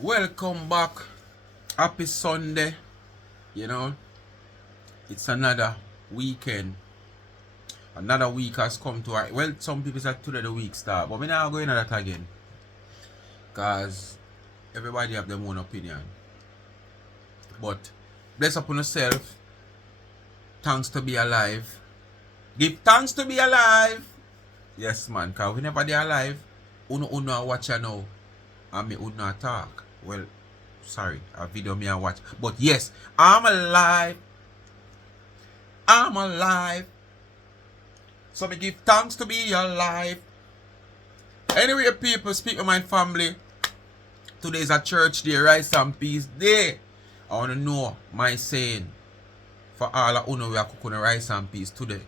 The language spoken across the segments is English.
Welcome back. Happy Sunday. You know, it's another weekend. Another week has come to our. Well, some people say today the week start, but we're not going at that again. Because everybody have their own opinion. But bless upon yourself. Thanks to be alive. Give thanks to be alive. Yes, man. Because whenever they're alive, uno watch you now. And me uno talk. Well, sorry, a video me I watch. But yes, I'm alive. I'm alive. So me give thanks to be alive. Anyway, people, speak with my family. Today is a church day, rice and peace day. I want to know my saying for all of you we are cooking rice and peas today.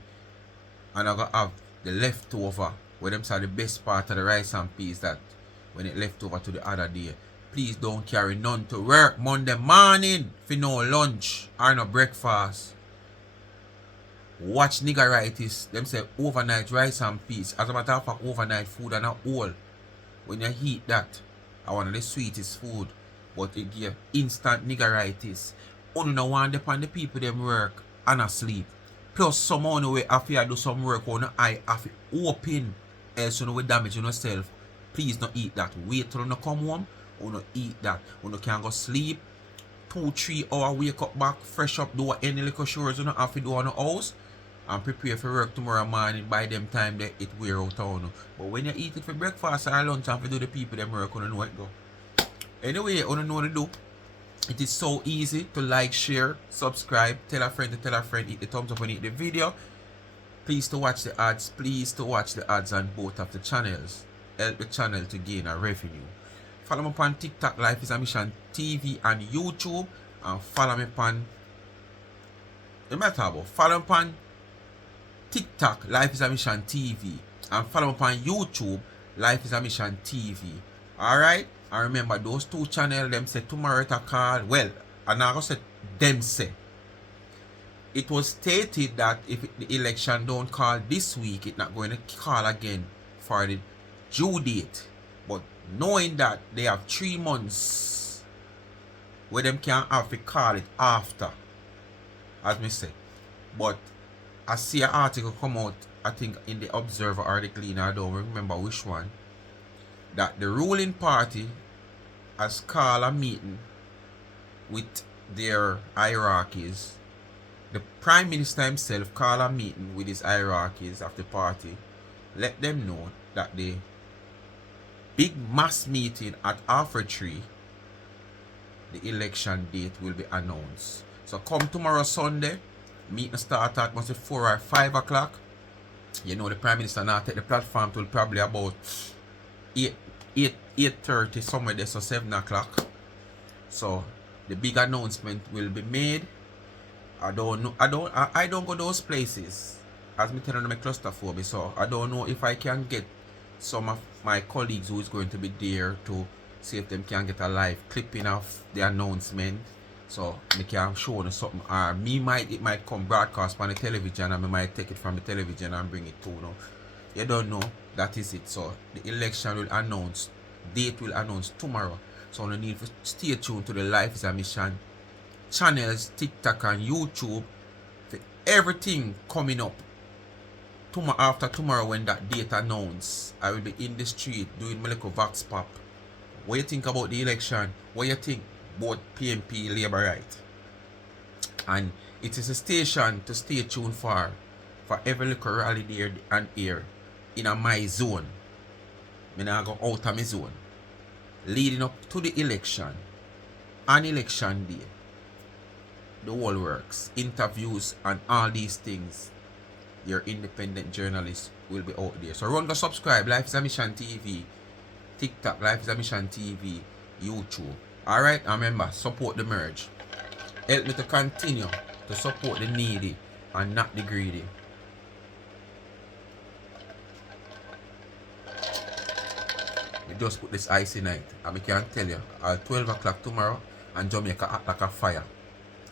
And I'm going to have the leftover, where them say the best part of the rice and peas that when it left over to the other day. Please don't carry none to work Monday morning for no lunch or no breakfast. Watch niggeritis. Them say overnight rice and peas. As a matter of fact, overnight food and a whole. When you heat that, I one of the sweetest food. But it give instant niggeritis. Only no one depend the people them work and asleep. Plus some on the way after you do some work on the eye have it open. Else you know we damage yourself. Please don't eat that. Wait till you come home. You don't eat that. You can go sleep. 2-3 hours wake up back. Fresh up. Do any little chores you don't have to do on the house. And prepare for work tomorrow morning. By them time that it wear out on. But when you eat it for breakfast or lunch and for do the people them work, you don't know what go. Anyway, you don't know what to do. It is so easy to like, share, subscribe, tell a friend to tell a friend, hit the thumbs up and hit the video. Please to watch the ads. Please to watch the ads on both of the channels. Help the channel to gain a revenue. Follow me on TikTok, Life is a Mission TV and YouTube. And follow me on follow me on TikTok, Life is a Mission TV. And follow me on YouTube, Life is a Mission TV. Alright? And remember those two channels, them say tomorrow it a call. Well, and I say them say. It was stated that if the election don't call this week, it's not going to call again for the due date. But knowing that they have 3 months where them can have to call it after, as me say. But I see an article come out, I think in the Observer or the Gleaner, I don't remember which one, that the ruling party has called a meeting with their hierarchies. The Prime Minister himself called a meeting with his hierarchies of the party. Let them know that the big mass meeting at Alfred Tree, the election date will be announced. So come tomorrow Sunday, meeting start at must be 4 or 5 o'clock. You know the Prime Minister now take the platform till probably about 8:30 somewhere there, so 7 o'clock. So the big announcement will be made. I don't go those places. As me telling them a claustrophobic, so I don't know if I can get some of my colleagues who is going to be there to see if them can get a live clipping of the announcement. So they can show them something. Or it might come broadcast on the television and I might take it from the television and bring it to you. You don't know. That is it. So the election will announce, date will announce tomorrow. So you need to stay tuned to the Life is a Mission channels, TikTok and YouTube for everything coming up. After tomorrow when that date announced, I will be in the street doing my little vox pop. What you think about the election? What you think about PMP Labour Right? And it is a station to stay tuned for every little rally there and here in my zone. I now go out of my zone. Leading up to the election, on election day, the whole works, interviews and all these things. Your independent journalist will be out there. So run go subscribe, Life is a Mission TV, TikTok, Life is a Mission TV, YouTube. Alright, and remember, support the merge. Help me to continue to support the needy and not the greedy. We just put this ice in it, and we can tell you, at 12 o'clock tomorrow, and Jamaica act like a fire.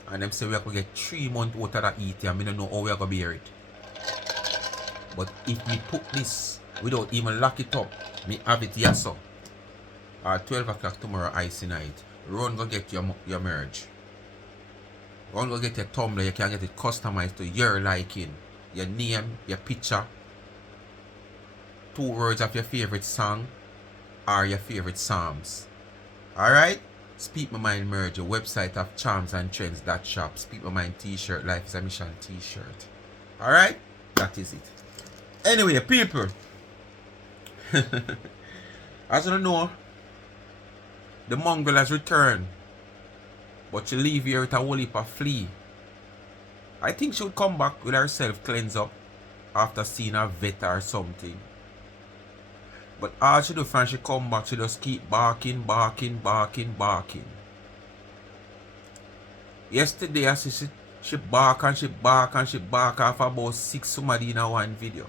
And them say we are going to get 3 months out of that eat, and we don't know how we are going to bear it. But if we put this without even lock it up, me have it here so. or 12 o'clock tomorrow, icy night, run go get your merge. Run go get your Tumblr. You can get it customized to your liking. Your name, your picture, 2 words of your favorite song, or your favorite psalms. Alright? Speak My Mind merge, your website of charms and trends that shop. Speak My Mind t-shirt, Life is a Mission t-shirt. Alright? That is it. Anyway, people. As you know, the mongrel has returned. But she leave here with a whole heap of flea. I think she would come back with herself cleanse up after seeing a vet or something. But all she do when she come back, she just keep barking. Yesterday I see she bark and she bark off about 6 somebody in a one video.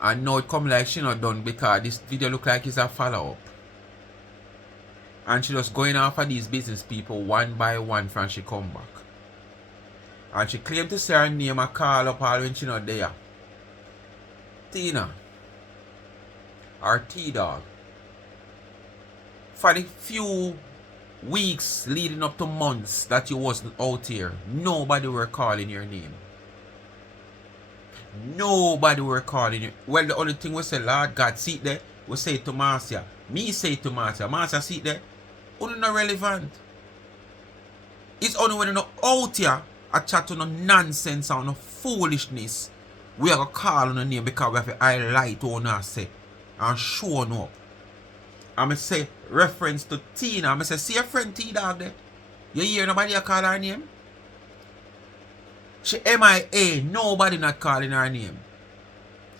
And now it come like she not done because this video look like it's a follow-up. And she just going off of these business people one by one from she come back. And she claimed to say her name and call up all when she not there. Tina. Or T-Dog. For the few weeks leading up to months that you wasn't out here, nobody were calling your name. Nobody were calling you. Well, the only thing we say, Lord God, see there, we say to Marcia. Me say to Marcia. Marcia, see there, only not relevant. It's only when you're not out here a chat to no nonsense or no foolishness we are going to call on the name because we have to highlight what I say and show up. I'm going to say reference to Tina. I'm going to say, see your friend T-Dog there? You hear nobody call her name? She MIA, nobody not calling her name.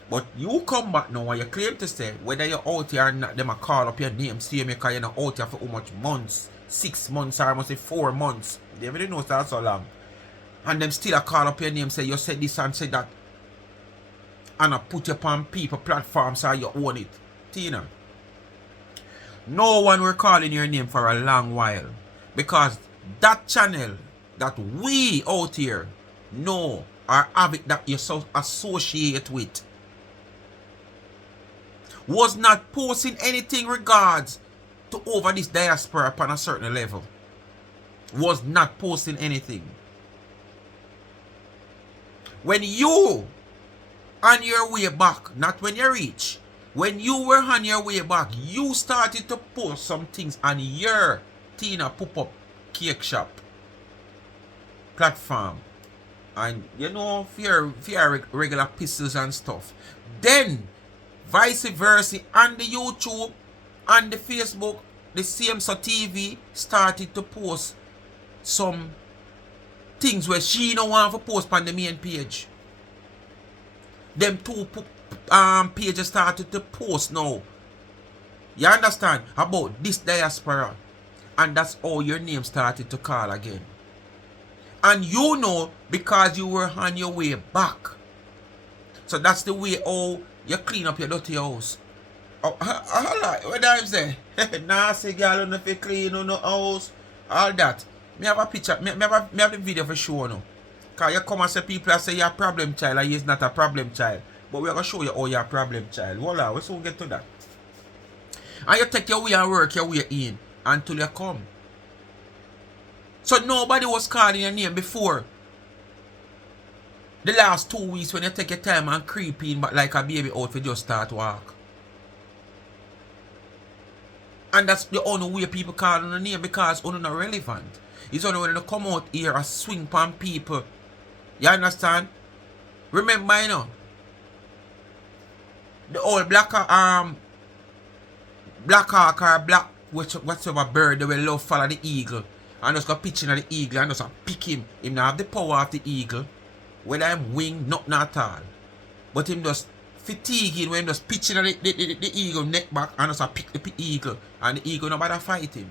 But you come back now and you claim to say whether you're out here or not, them a call up your name, see me because you're not out here for how much months? 6 months or I must say 4 months. They already know that so long. And them still a call up your name, say you said this and said that. And I put you upon people platforms so you own it. Tina. No one were calling your name for a long while. Because that channel that we out here know or have it that you so associate with was not posting anything regards to over this diaspora upon a certain level. Was not posting anything. When you on your way back, not when you reach, when you were on your way back, you started to post some things on your Tina pop-up cake shop platform. And you know, for your regular pistols and stuff. Then, vice versa, on the YouTube, on the Facebook, the same so TV started to post some things where she don't want to post on the main page. Them 2 pages started to post now. You understand? About this diaspora. And that's how your name started to call again. And you know because you were on your way back. So that's the way how you clean up your dirty house. Oh, what I say? Nah, say girl, don't have clean on the house. All that. Me have a picture. Me have the video for sure now. Because you come and say people say you're a problem child and you're not a problem child. But we're going to show you how you're a problem child. Voila, we soon get to that. And you take your way and work your way in until you come. So nobody was calling your name before. The last 2 weeks when you take your time and creep in but like a baby out for just start walk. And that's the only way people call on the name because it's not relevant. It's only when they come out here and swing pan people. You understand? Remember, you know, the old black hawk or black whatever bird they will love follow the eagle and just go pitching at the eagle and just pick him. Him not have the power of the eagle. Whether I'm wing, nothing at all. But him just fatiguing when him just pitching at the eagle neck back and just pick the eagle and the eagle nobody fight him.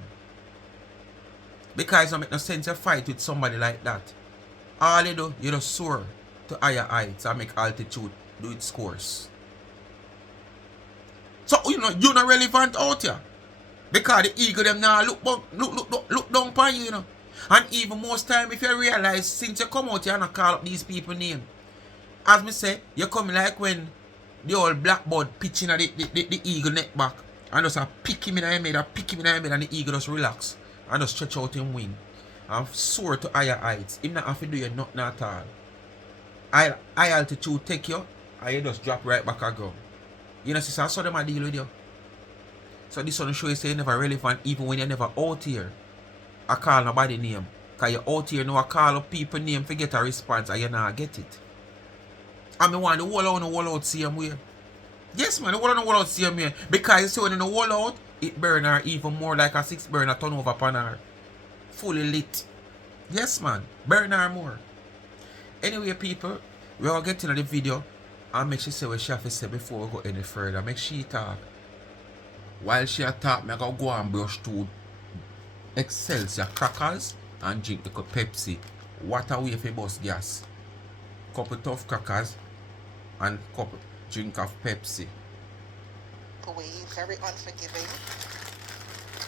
Because it make no sense to fight with somebody like that. All you do, you just soar to higher heights and make altitude do its course. So you know you're not relevant out here. Because the eagle them now look down upon you, you know. And even most time if you realize since you come out here and call up these people name. As me say, you come like when the old blackbird pitching at the eagle neck back And just a pick him in the head, a pick him in the head, and the eagle just relax. And just stretch out him wing. And soar to higher heights. Him not have to do you nothing at all. High altitude take you, and you just drop right back again. You know, sister, I saw them a deal with you. So this one show you say you're never relevant even when you're never out here. I call nobody name. Because you're out here now I call up people name to get a response and you not get it. And I want the whole out same way. Yes man, the whole out same way. Because you see when in the whole out, it burn her even more like a 6 burner turn over upon her. Fully lit. Yes man, burn her more. Anyway people, we all get into the video and make sure say what she have to say before we go any further. Make she talk. While she talk, I go and brush to Excelsior crackers and drink the Pepsi. Water away for bus gas. Couple tough crackers and couple drink of Pepsi. Away, very unforgiving.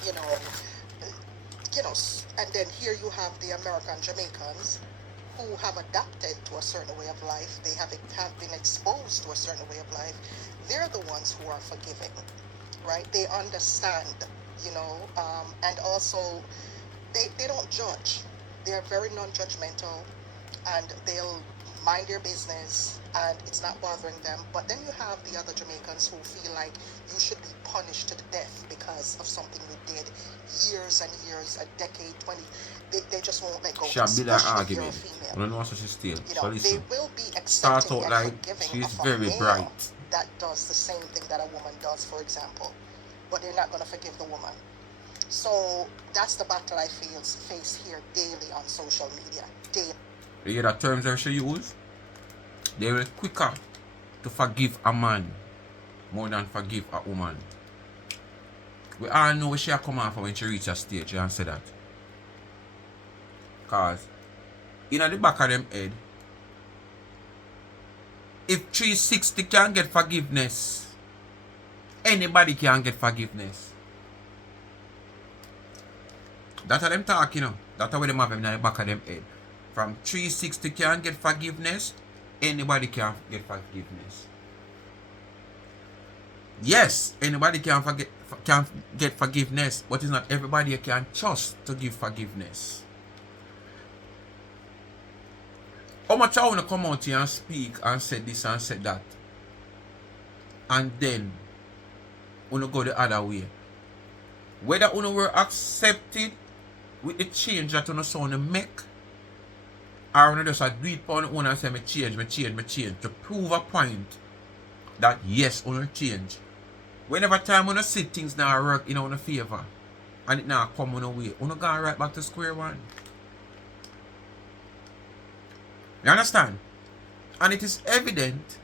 You know, and then here you have the American Jamaicans who have adapted to a certain way of life. They have been exposed to a certain way of life. They're the ones who are forgiving, right? They understand, and also they don't judge. They're very non-judgmental, and they'll mind their business, and it's not bothering them. But then you have the other Jamaicans who feel like you should be punished to the death because of something you did years and years, a decade, 20. They just won't let go. She'll be that argument. I don't know what she's still. So listen, they will be start accepting out and like forgiving she's of a very male bright. that does the same thing that a woman does, for example. But they're not going to forgive the woman. So that's the battle I face here daily on social media. Daily. You hear the terms that she use? They will quicker to forgive a man more than forgive a woman. We all know where she come off when she reach a stage and say that. Cause in the back of them head, if 360 can get forgiveness, anybody can get forgiveness. That's how them talk, That's how them have them in the back of them head. From 360 can get forgiveness, anybody can get forgiveness. Yes, anybody can get forgiveness, but it's not everybody you can trust to give forgiveness. How much I want to come out here and speak and say this and say that, and then wanna go the other way. Whether you were accepted with the change that you sound to make, or you just do it on your own and say me change to prove a point that yes, you change. Whenever time you see things now work in your favor and it now come on your way, you go right back to square one. You understand? And it is evident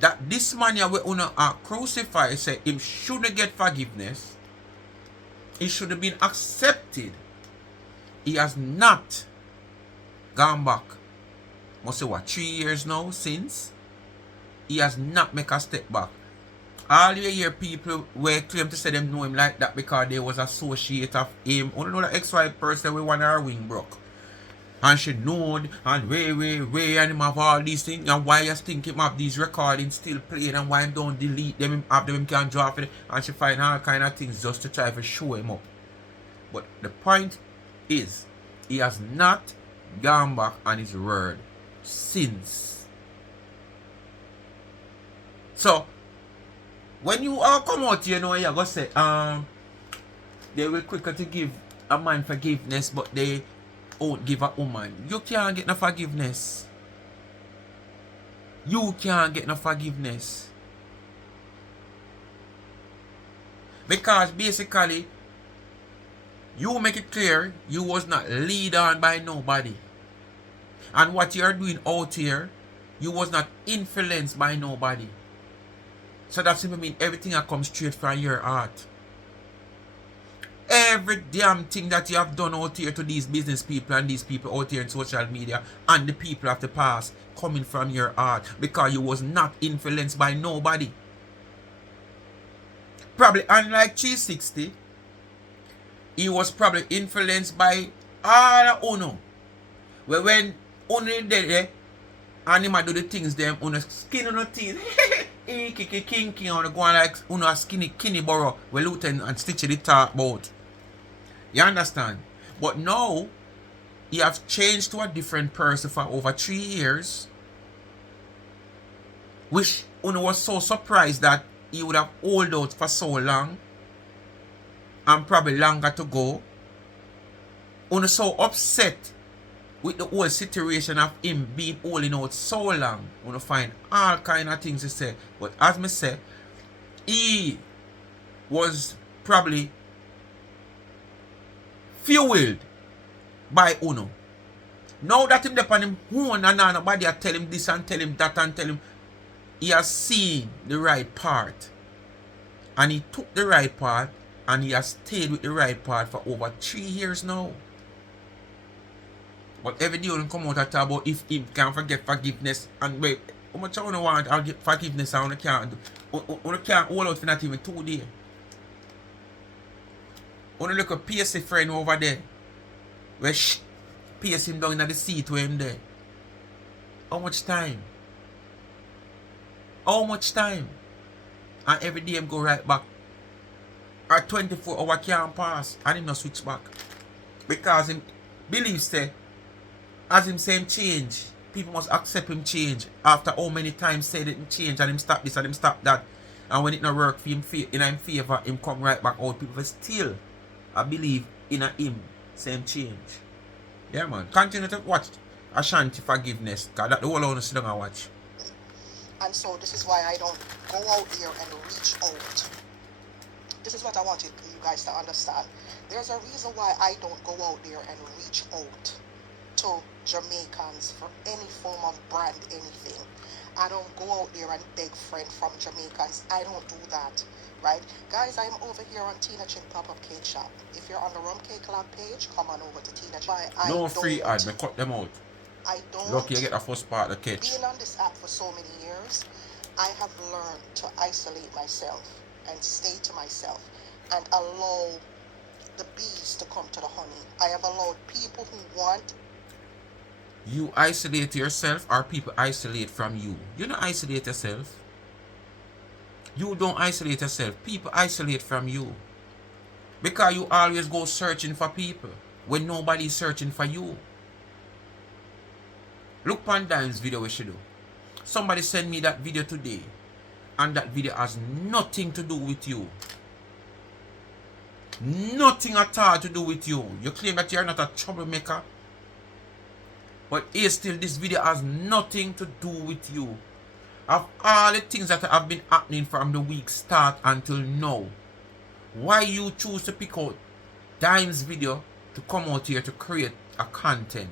that this man here we are crucified say him shouldn't get forgiveness. He should have been accepted. He has not gone back. Must say what, 3 years now since? He has not make a step back. All you hear people were claim to say them know him like that because they was associate of him. You know the ex-wife person we want her wing broke. And she knowed and way and him have all these things. And why you think him have these recordings still playing and why him don't delete them, him have them, him can drop it. And she find all kind of things just to try to show him up. But the point is, he has not gone back on his word since. So, when you all come out here, you're going to say, they will quicker to give a man forgiveness, but they won't give a woman. You can't get no forgiveness. You can't get no forgiveness. Because basically, you make it clear you was not lead on by nobody. And what you are doing out here, you was not influenced by nobody. So that simply means everything that comes straight from your heart. Every damn thing that you have done out here to these business people and these people out here in social media and the people of the past coming from your heart because you was not influenced by nobody. Probably unlike 360, he was probably influenced by all Uno. Well, when Uno did it, and him do the things them on the skin on the teeth. inky kinky on the go on like a skinny kinny burrow where Luton and Stitchy did talk about. You understand? But now he have changed to a different person for over 3 years. Which Uno was so surprised that he would have hold out for so long. And probably longer to go. Uno so upset with the whole situation of him being holding out so long. Uno find all kind of things to say. But as me say, he was probably fueled by Uno. Now that him depend on him own and nobody tell him this and tell him that and tell him, he has seen the right part. And he took the right part and he has stayed with the right part for over 3 years now. But every day you come out and talk about if him can forget forgiveness and wait, how much I want I'll get forgiveness and I can't do. I can't hold out for not even 2 days. Only look at PSC friend over there. Where pierce him down in the seat where him there. How much time? How much time? And every day him go right back. A 24 hour can't pass and him not switch back. Because him believes that as him say him change, people must accept him change. After how many times said it him change and him stop this and him stop that. And when it not work for him in him favor, him come right back out. People still I believe in a him same change. Yeah man. Continue to watch Ashanti Forgiveness. Because that's the whole one sit down and watch. And so this is why I don't go out there and reach out. This is what I want you guys to understand. There's a reason why I don't go out there and reach out to Jamaicans for any form of brand anything. I don't go out there and beg friend from Jamaicans. I don't do that. Right? Guys, I'm over here on Tina Chin Pop-Up Cake Shop. If you're on the Rum Cake Lab page, come on over to Tina Chin. No free ad, me cut them out. I don't. Lucky you get the first part of the catch. Being on this app for so many years, I have learned to isolate myself and stay to myself and allow the bees to come to the honey. I have allowed people who want. You isolate yourself or people isolate from you? You don't isolate yourself. You don't isolate yourself. People isolate from you. Because you always go searching for people when nobody's searching for you. Look on Dime's video we should do. Somebody sent me that video today. And that video has nothing to do with you. Nothing at all to do with you. You claim that you're not a troublemaker. But still this video has nothing to do with you. Of all the things that have been happening from the week start until now, why you choose to pick out Dime's video to come out here to create a content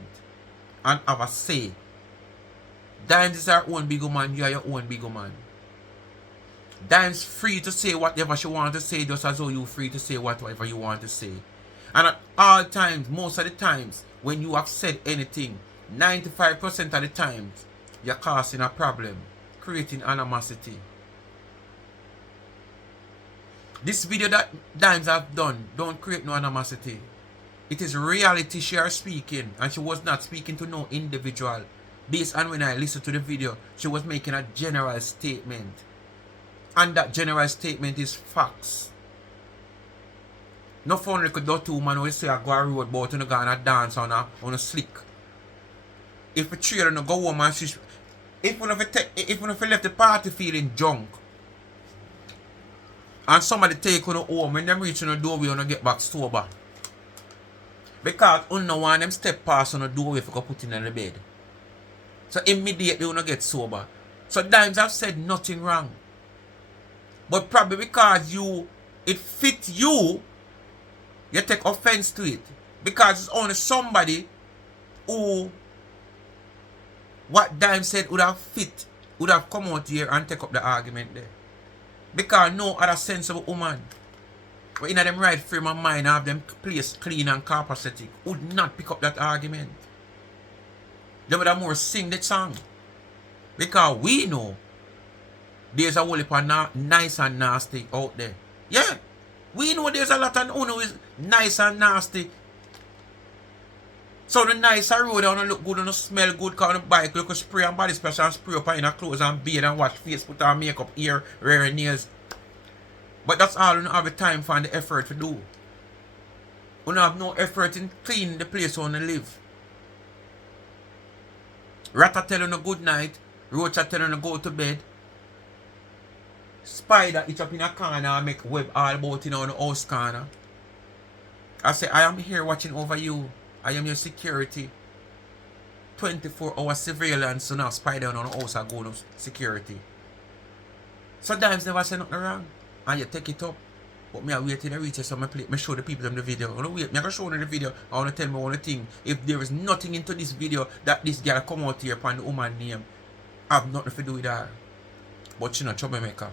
and have a say? Dimes is our own big woman, you are your own big woman. Dime's free to say whatever she wants to say, just as though you're free to say whatever you want to say. And at all times, most of the times, when you have said anything, 95% of the times, you're causing a problem, creating animosity. This video that Dimes have done don't create no animosity. It is reality she are speaking, and she was not speaking to no individual. Based on when I listened to the video, she was making a general statement. And that general statement is facts. No fun like a two woman who say I go a road boat and go and dance on a slick. If a trailer no go home and she, if one of you left the party feeling drunk and somebody take on home when them reach on the doorway and get back sober. Because on no one them step past on the doorway if you go put in the bed. So immediately you get sober. So Dimes have said nothing wrong. But probably because it fit you, you take offense to it. Because it's only somebody who what Dimes said would have come out here and take up the argument there. Because no other sensible woman in them right frame of mind have them place clean and copacetic would not pick up that argument. They would have more sing the song. Because we know there's a whole heap of nice and nasty out there. Yeah. We know there's a lot of who is nice and nasty. So the nice road and look good and smell good because the bike look spray and body splash and spray up in the clothes and bathe and wash face, put on makeup, hair, rare nails. But that's all you don't have the time for and the effort to do. You don't have no effort in cleaning the place where you live. Rata tell you no good night, Roach tell you no go to bed. Spider itch up in a corner and make web all about in the house corner. I say, I am here watching over you. I am your security. 24-hour surveillance, so now spider on the house and go to security. Sometimes never say nothing wrong. And you take it up. But me I wait till I reach so I show the people them the video. I don't wait, me I show them the video. I want to tell me one thing. If there is nothing into this video that this girl come out here upon the woman name, I have nothing to do with her. But she not troublemaker.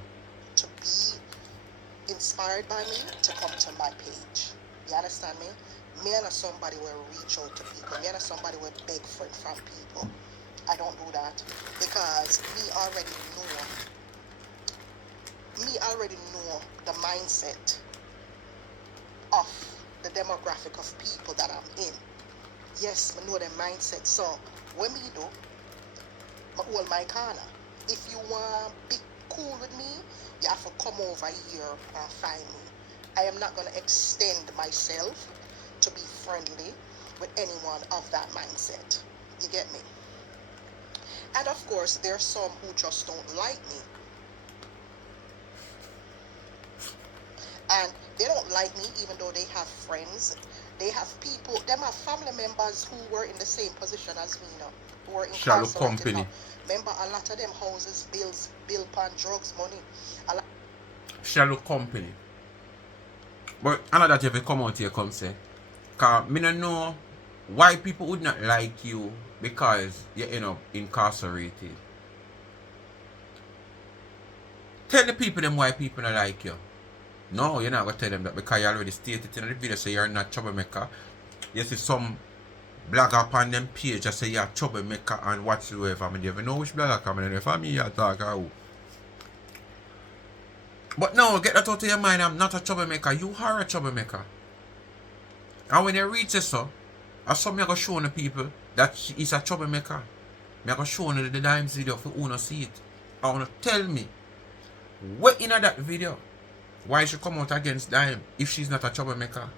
To be inspired by me to come to my page. You understand me? Me and somebody will reach out to people. Me and somebody will beg for it from people. I don't do that because me already know the mindset of the demographic of people that I'm in. Yes, I know the mindset. So when me do, I hold my corner. If you want to be cool with me, you have to come over here and find me. I am not going to extend myself to be friendly with anyone of that mindset. You get me? And of course, there are some who just don't like me. And they don't like me even though they have friends. They have people, them have family members who were in the same position as me now, who were incarcerated now. Remember, a lot of them houses built on drugs money. Shallow company. But another that if you come out here come say, cause me don't know why people would not like you because you end up incarcerated. Tell the people them why people don't like you. No, you're not gonna tell them that because you already stated in the video so you're not troublemaker. You see some blogger upon them page just say you're troublemaker and whatsoever. I mean, you never know which blogger coming in. If I'm here, talk out. But no, get that out of your mind. I'm not a troublemaker. You are a troublemaker. And when you reach this, so, I saw me go show the people that she is a troublemaker. Me go show the dime video for you to see it. I want to tell me what in that video why she come out against Dime if she's not a troublemaker.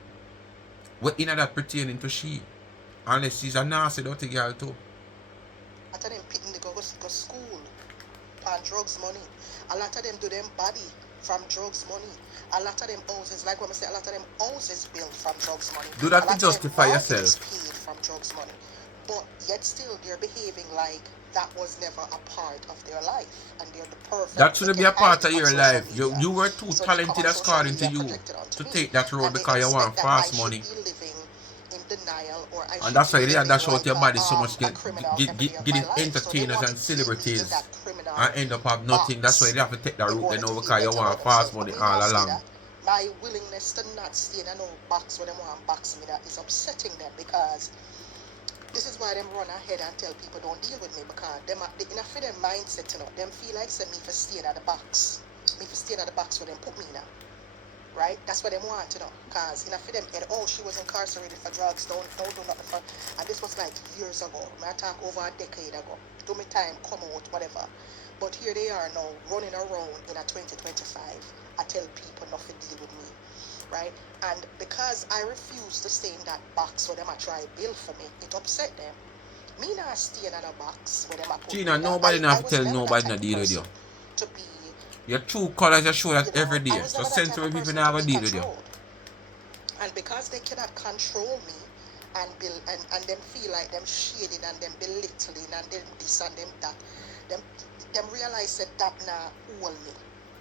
What in that pertaining to she? Unless she's a nasty dirty girl too. A lot of them pitting they go school on drugs money. A lot of them do them body from drugs money. A lot of them houses, like what I say, a lot of them houses built from drugs money. Do that to justify yourself. Paid from drugs money. But yet still they're behaving like that was never a part of their life, and they're the perfect. That shouldn't be a part of your life. You were too talented according to you to take that road because you want fast money. And that's why they dash out your body so much, getting entertainers and celebrities and end up have nothing. That's why they have to take that route now because you want fast money all along. My willingness to not stay in no box when they want box me, that is upsetting them, because this is why them run ahead and tell people don't deal with me, because them in a their mindset, you know, them feel like say me for staying at the box. Me for staying at the box where them put me now. Right? That's what they want, you know. Because in a them head, oh, she was incarcerated for drugs, don't do nothing for, and this was like years ago. I talk over a decade ago. Do me time, come out, whatever. But here they are now running around in a 2025. I tell people not to deal with me. Right? And because I refuse to stay in that box where them I try build for me, it upset them. Me not stay in a box where them I put Gina, nobody have to tell nobody not deal with you. To be your true colors, you show that every day. So sensible people never deal with you. And because they cannot control me and them feel like them shading and them belittling and them this and them that, them realize that now hold me.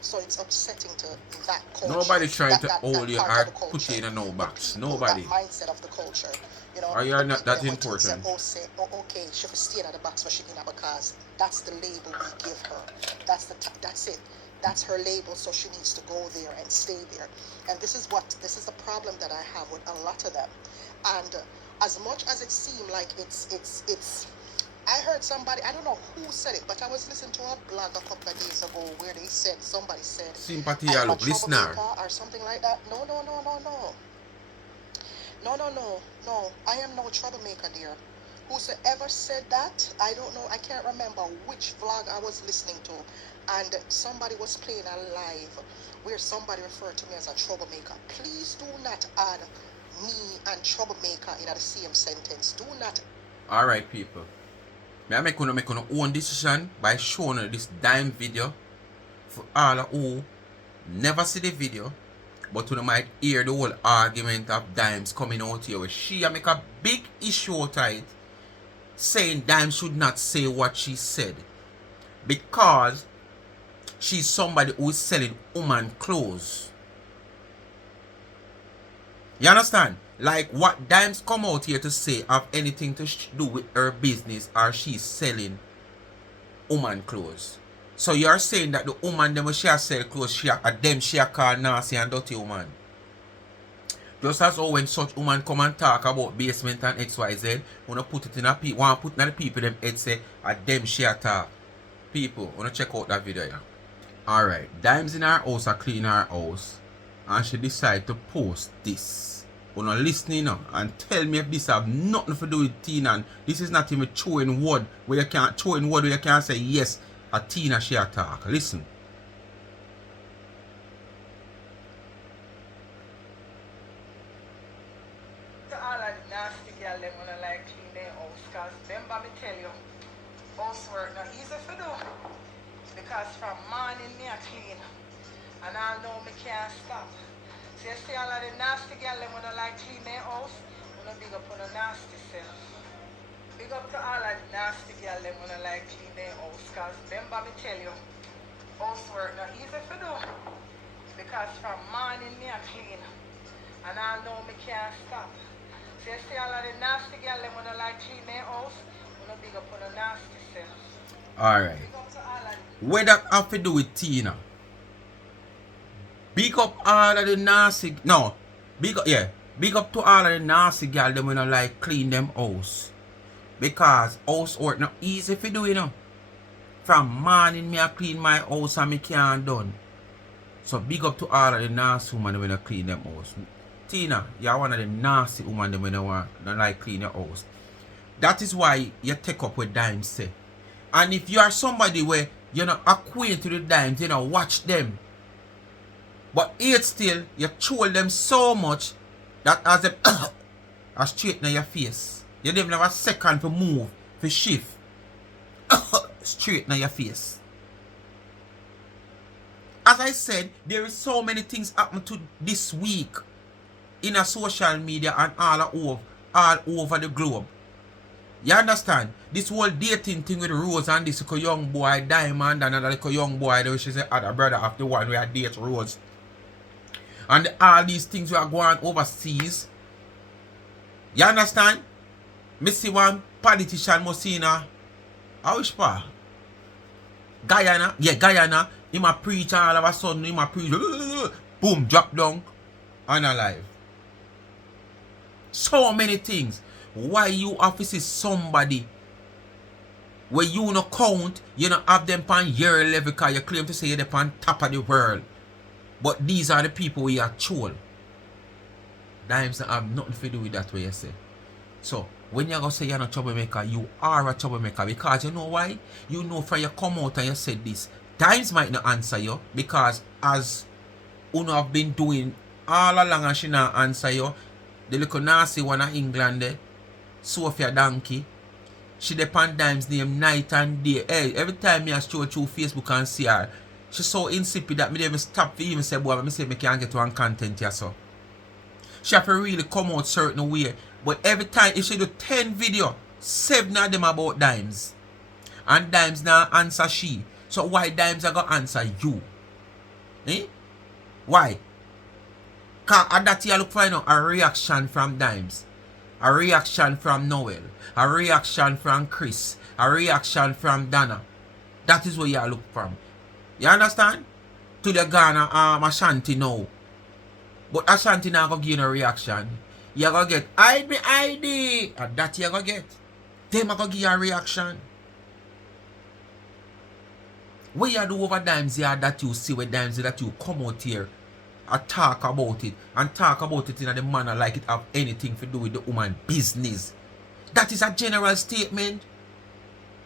So it's upsetting to that culture. Nobody trying to hold you or put you in a no box. Nobody. That mindset of the culture. You know, or you are not that important. Say, okay, she should stay in the box where she in because that's the label we give her. That's it. That's her label, so she needs to go there and stay there. And this is the problem that I have with a lot of them. And as much as it seemed like it's I heard somebody, I don't know who said it, but I was listening to a blog a couple of days ago where somebody said sympathy, look, listener or something like that. No. No, no, no, no. I am no troublemaker, dear. Whosoever said that, I don't know. I can't remember which vlog I was listening to, and somebody was playing a live where somebody referred to me as a troublemaker. Please do not add me and troublemaker in the same sentence. Do not. All right, people. May I make una own decision by showing you this dime video for all who never see the video, but you might hear the whole argument of Dimes coming out here where she make a big issue out of it, saying Dimes should not say what she said because she's somebody who is selling woman clothes. You understand? Like what Dimes come out here to say have anything to do with her business or she's selling woman clothes. So you're saying that the woman them she sell clothes, she call nasty and dirty woman. Just as how when such woman come and talk about basement and XYZ, wanna put it in a people, wanna put in the people them head say a them she talk. People, wanna check out that video, yeah. Alright, Dimes in her house are clean her house and she decide to post this. Wanna listening now and tell me if this have nothing to do with Tina, and this is not even throwing word where you can't throw in word where you can't say yes. A Tina she talk. Listen. To all of the nasty girl them wanna like clean their house, cause remember me tell you, housework not easy for do. Because from morning me a clean and I know me can't stop. So you see all of the nasty girl them wanna like clean their house, wanna big up on the nasty self. Big up to all of the nasty girl them wanna like clean their house, cause remember me tell you, housework not easy for do. Because from morning me a clean and I know me can't stop. So you see all of the nasty girl them wanna like clean their house, wanna big up on the nasty self. Alright. What that have to do with Tina? Big up all of the nasty big up to all of the nasty girl them wanna like clean them house. Because housework not easy for do, you know. From morning me a clean my house and me can't done. So big up to all of the nasty women when I clean them house. Tina, you're one of the nasty women that when I want not like clean your house. That is why you take up what Dimes say. And if you are somebody where you're not acquainted with Dimes, you know, watch them. But yet still, you troll them so much that as them are straight in your face. You don't even have a second to move, to shift. Straight in your face. As I said, there is so many things happen to this week in a social media and all over the globe. You understand? This whole dating thing with Rose and this young boy Diamond and another young boy, which is the other brother of the one where date Rose. And all these things we are going overseas. You understand? Me see one politician Mosina. How is pa? Guyana. Yeah, Guyana. He might preach all of a sudden. He might preach. Boom, drop down. Unalive. So many things. Why you have to see somebody where you no count, you don't have them on your level because you claim to say you're on top of the world. But these are the people we are troll. Dimes don't have nothing to do with that way you say. So when you're going to say you're not a troublemaker, you are a troublemaker. Because you know why? You know from you come out and you said this. Dimes might not answer you because as Uno have been doing all along and she not answer you. The little nasty one of England there, Sophia Donkey, she depend Dimes name night and day. Hey, every time I scroll through Facebook and see her, she's so insipid that me even stop for even say, boy, me say me can't get one content here so. She have to really come out certain way. But every time if she do 10 video, 7 of them about Dimes. And Dimes now answer she. So why Dimes are gonna answer you? Eh? Why? Cause at that you look for a reaction from Dimes. A reaction from Noel. A reaction from Chris. A reaction from Dana. That is what you look from. You understand? To the Ghana Ashanti now. But Ashanti now go give you a reaction. You go get ID. And that you go get. Them are go give you a reaction. What you do over Dimes here that you see with Dimes that you come out here I talk about it and talk about it in a manner like it have anything to do with the woman business. That is a general statement.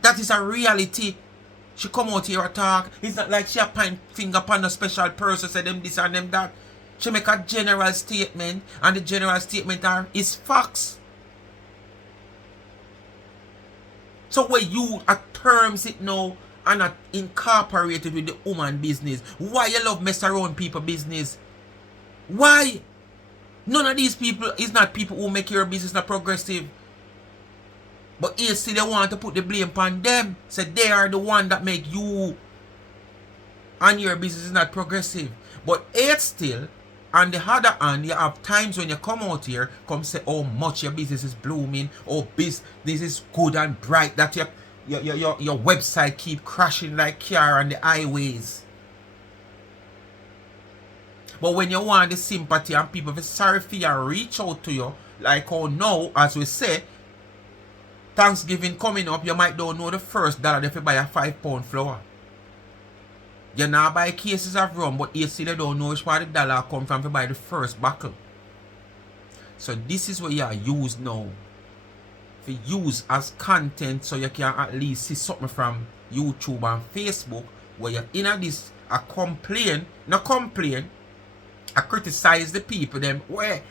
That is a reality. She come out here and talk. It's not like she a point finger upon a special person, say them this and them that. She make a general statement, and the general statement is facts. So when you terms it now and not incorporated with the woman business, why you love mess around people business? Why? None of these people is not people who make your business not progressive. But here still they want to put the blame on them. Say they are the one that make you and your business is not progressive. But yet still, on the other hand, you have times when you come out here, come say how much your business is blooming, oh business is good and bright, that your website keep crashing like car on the highways. But when you want the sympathy and people feel sorry for you reach out to you, like how now, as we say, Thanksgiving coming up, you might don't know the first dollar if you buy a £5 flour. You now buy cases of rum, but you still don't know which part the dollar come from to buy the first buckle. So this is what you use now. For use as content so you can at least see something from YouTube and Facebook where you're in this a complain, not complain, I criticize the people them where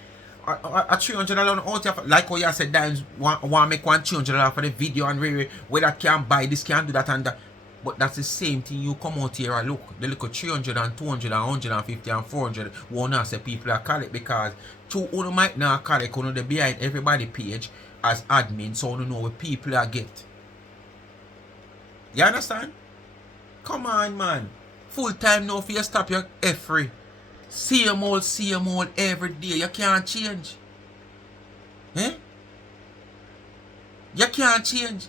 a $300 out of, like how you said, dimes want to make $100 for the video and really where that can buy this, can do that and that. But that's the same thing. You come out here and look, they look at 300 and 200 and 150 and 400. Won't not say people are call it because two you might not call it they behind everybody page as admin, so you know what people are get. You understand? Come on, man. Full time now for you stop your free. Same old every day. You can't change. Eh? You can't change.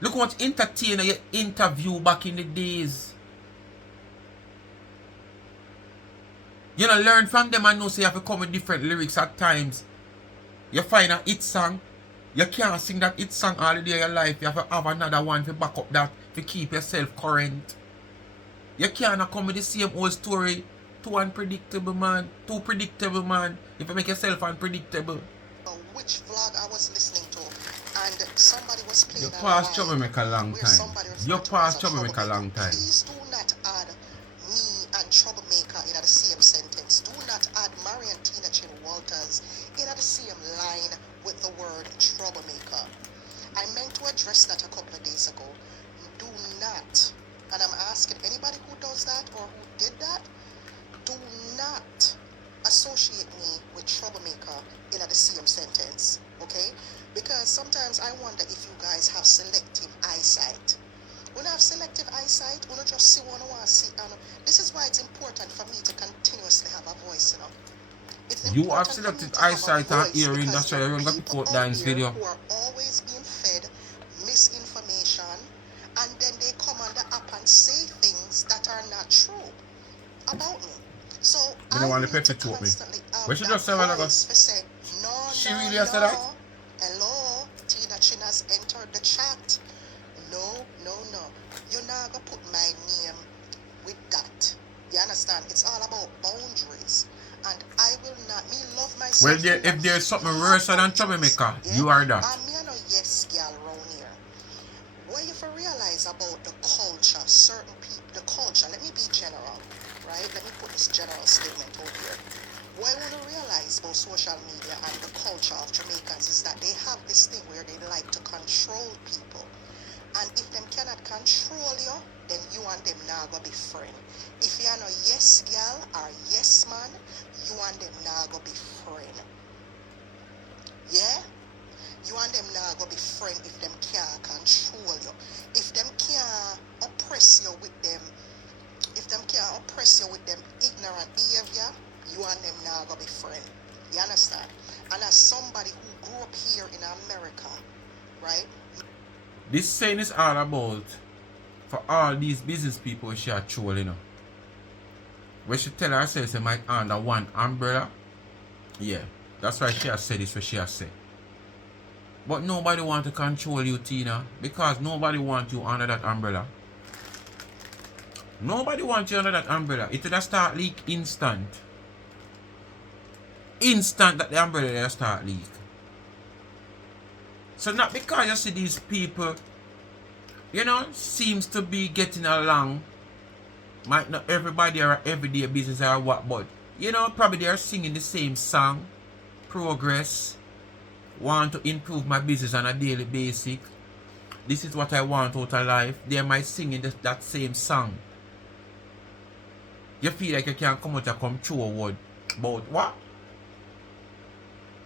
Look what entertainer you interview back in the days. You know, learn from them and know say you have to come with different lyrics at times. You find a hit song. You can't sing that hit song all the day of your life. You have to have another one to back up that to keep yourself current. You can't come with the same old story. Too unpredictable, man. Too predictable, man. If you make yourself unpredictable. Which vlog I was listening to, and somebody was playing. You past troublemaker a long time. You past troublemaker a long time. Please do not add me and troublemaker in the same sentence. Do not add Marian Tina Chin Walters in the same line with the word troublemaker. I meant to address that a couple of days ago. Do not, and I'm asking anybody who does that or who did that, do not associate me with troublemaker in the same sentence, okay? Because sometimes I wonder if you guys have selective eyesight. When I have selective eyesight, when I just see what I want to see, and this is why it's important for me to continuously have a voice, you know. You have selective eyesight and hearing, that's why you're going to put down this video. Who are always being fed misinformation, and then they come on the app and say things that are not true about me. So I don't want to perpetuate me. But she just said she really has said that? Hello, Tina Chin has entered the chat. No. You're not gonna put my name with that. You understand? It's all about boundaries. And I will not, me love myself. Well, if there's something worse than troublemaker, you are that. Me I know yes girl around here. What you realize about the culture, certain people, the culture, let me be general. Right? Let me put this general statement out here. What I want to realize about social media and the culture of Jamaicans is that they have this thing where they like to control people. And if them cannot control you, then you and them now go be friend. If you are no yes girl or yes man, you and them now go be friend. Yeah? You and them now go be friend if them can't control you. If them can't oppress you with them. If them can't oppress you with them ignorant behavior, you and them now gonna be friend. You understand? And as somebody who grew up here in America, right? This saying is all about for all these business people she are trolling, you know. When she tell herself she might under one umbrella, yeah, that's why she has said this what she has said. But nobody want to control you, Tina, because nobody want you under that umbrella. Nobody wants you under that umbrella. It will start leak instant. Instant that the umbrella will start leak. So not because you see these people, you know, seems to be getting along. Might not everybody are everyday business or what, but you know, probably they are singing the same song. Progress. Want to improve my business on a daily basis. This is what I want out of life. They might singing that same song. You feel like you can't come out and come true a word about what?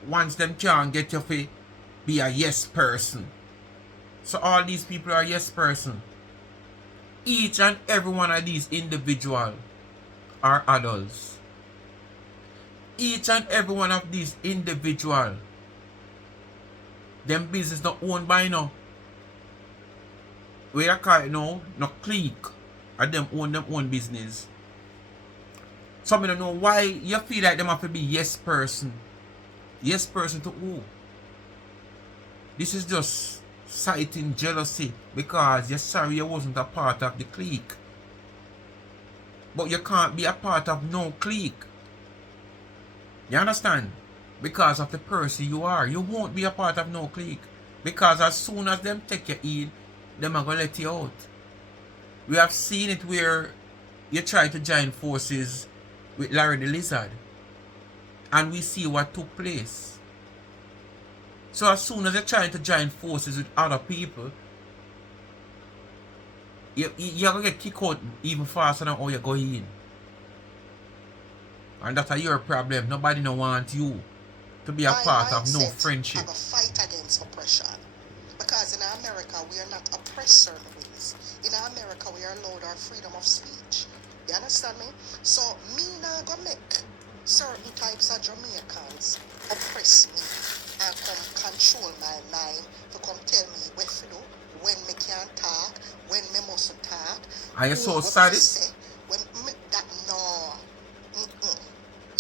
Once them can't get you to be a yes person. So all these people are yes person. Each and every one of these individuals are adults. Each and every one of these individuals, them business not owned by no. Where you call it now, no clique. And them own business. Some don't know why you feel like them have to be yes person. Yes person to who? This is just citing jealousy because you're sorry you wasn't a part of the clique. But you can't be a part of no clique. You understand? Because of the person you are. You won't be a part of no clique. Because as soon as them take you in, them are going to let you out. We have seen it where you try to join forces with Larry the Lizard. And we see what took place. So as soon as you're trying to join forces with other people, you're going to get kicked out even faster than how you go in. And that's your problem. Nobody no want you to be a part of no friendship. Have a fight against oppression. Because in America, we are not oppressed certain ways. In America, we are allowed our freedom of speech. You understand me? So, me not gonna make certain types of Jamaicans oppress me and come control my mind to come tell me what to do, when me can talk, when me mustn't talk. Are you so sad? When me, that no.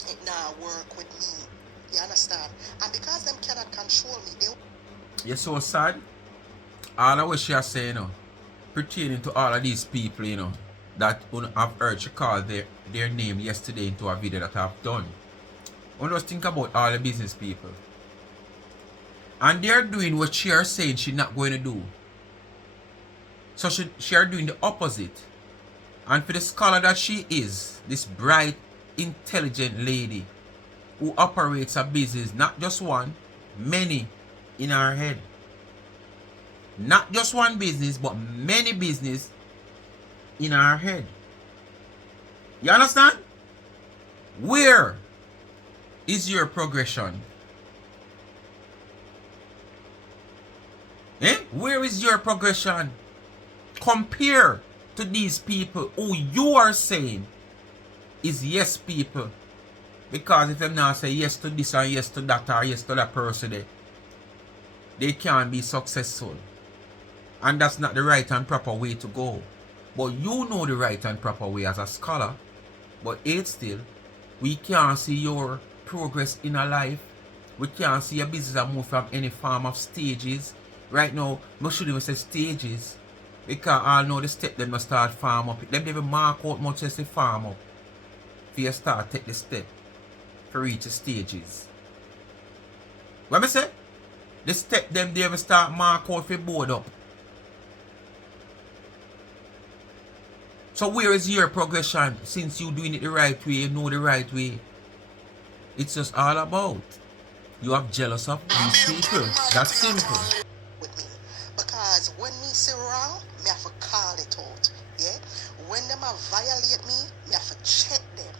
It not work with me. You understand? And because them cannot control me, they... You're so sad. All of what she has saying, you know, pertaining to all of these people, you know, that I've heard she call their name yesterday into a video that I've done. I just think about all the business people. And they're doing what she are saying she's not going to do. So she are doing the opposite. And for the scholar that she is, this bright, intelligent lady who operates a business, not just one, many in her head. Not just one business, but many business in her head. You understand? Where is your progression? Where is your progression? Compare to these people who you are saying is yes people. Because if them now say yes to this or yes to that or yes to that person, they can't be successful. And that's not the right and proper way to go. But you know the right and proper way as a scholar. But it's still, we can't see your progress in a life. We can't see your business move from any form of stages. Right now, we should even say stages. Because I know the step them must start farm up. Them never mark out much as the farm up. For you start take the step for reach the stages. What I say? The step them they ever start mark out for board up. So where is your progression since you doing it the right way, you know the right way? It's just all about you have jealous of these people. That's simple. With me. Because when me say wrong, me have to call it out. Yeah? When them a violate me, me have to check them.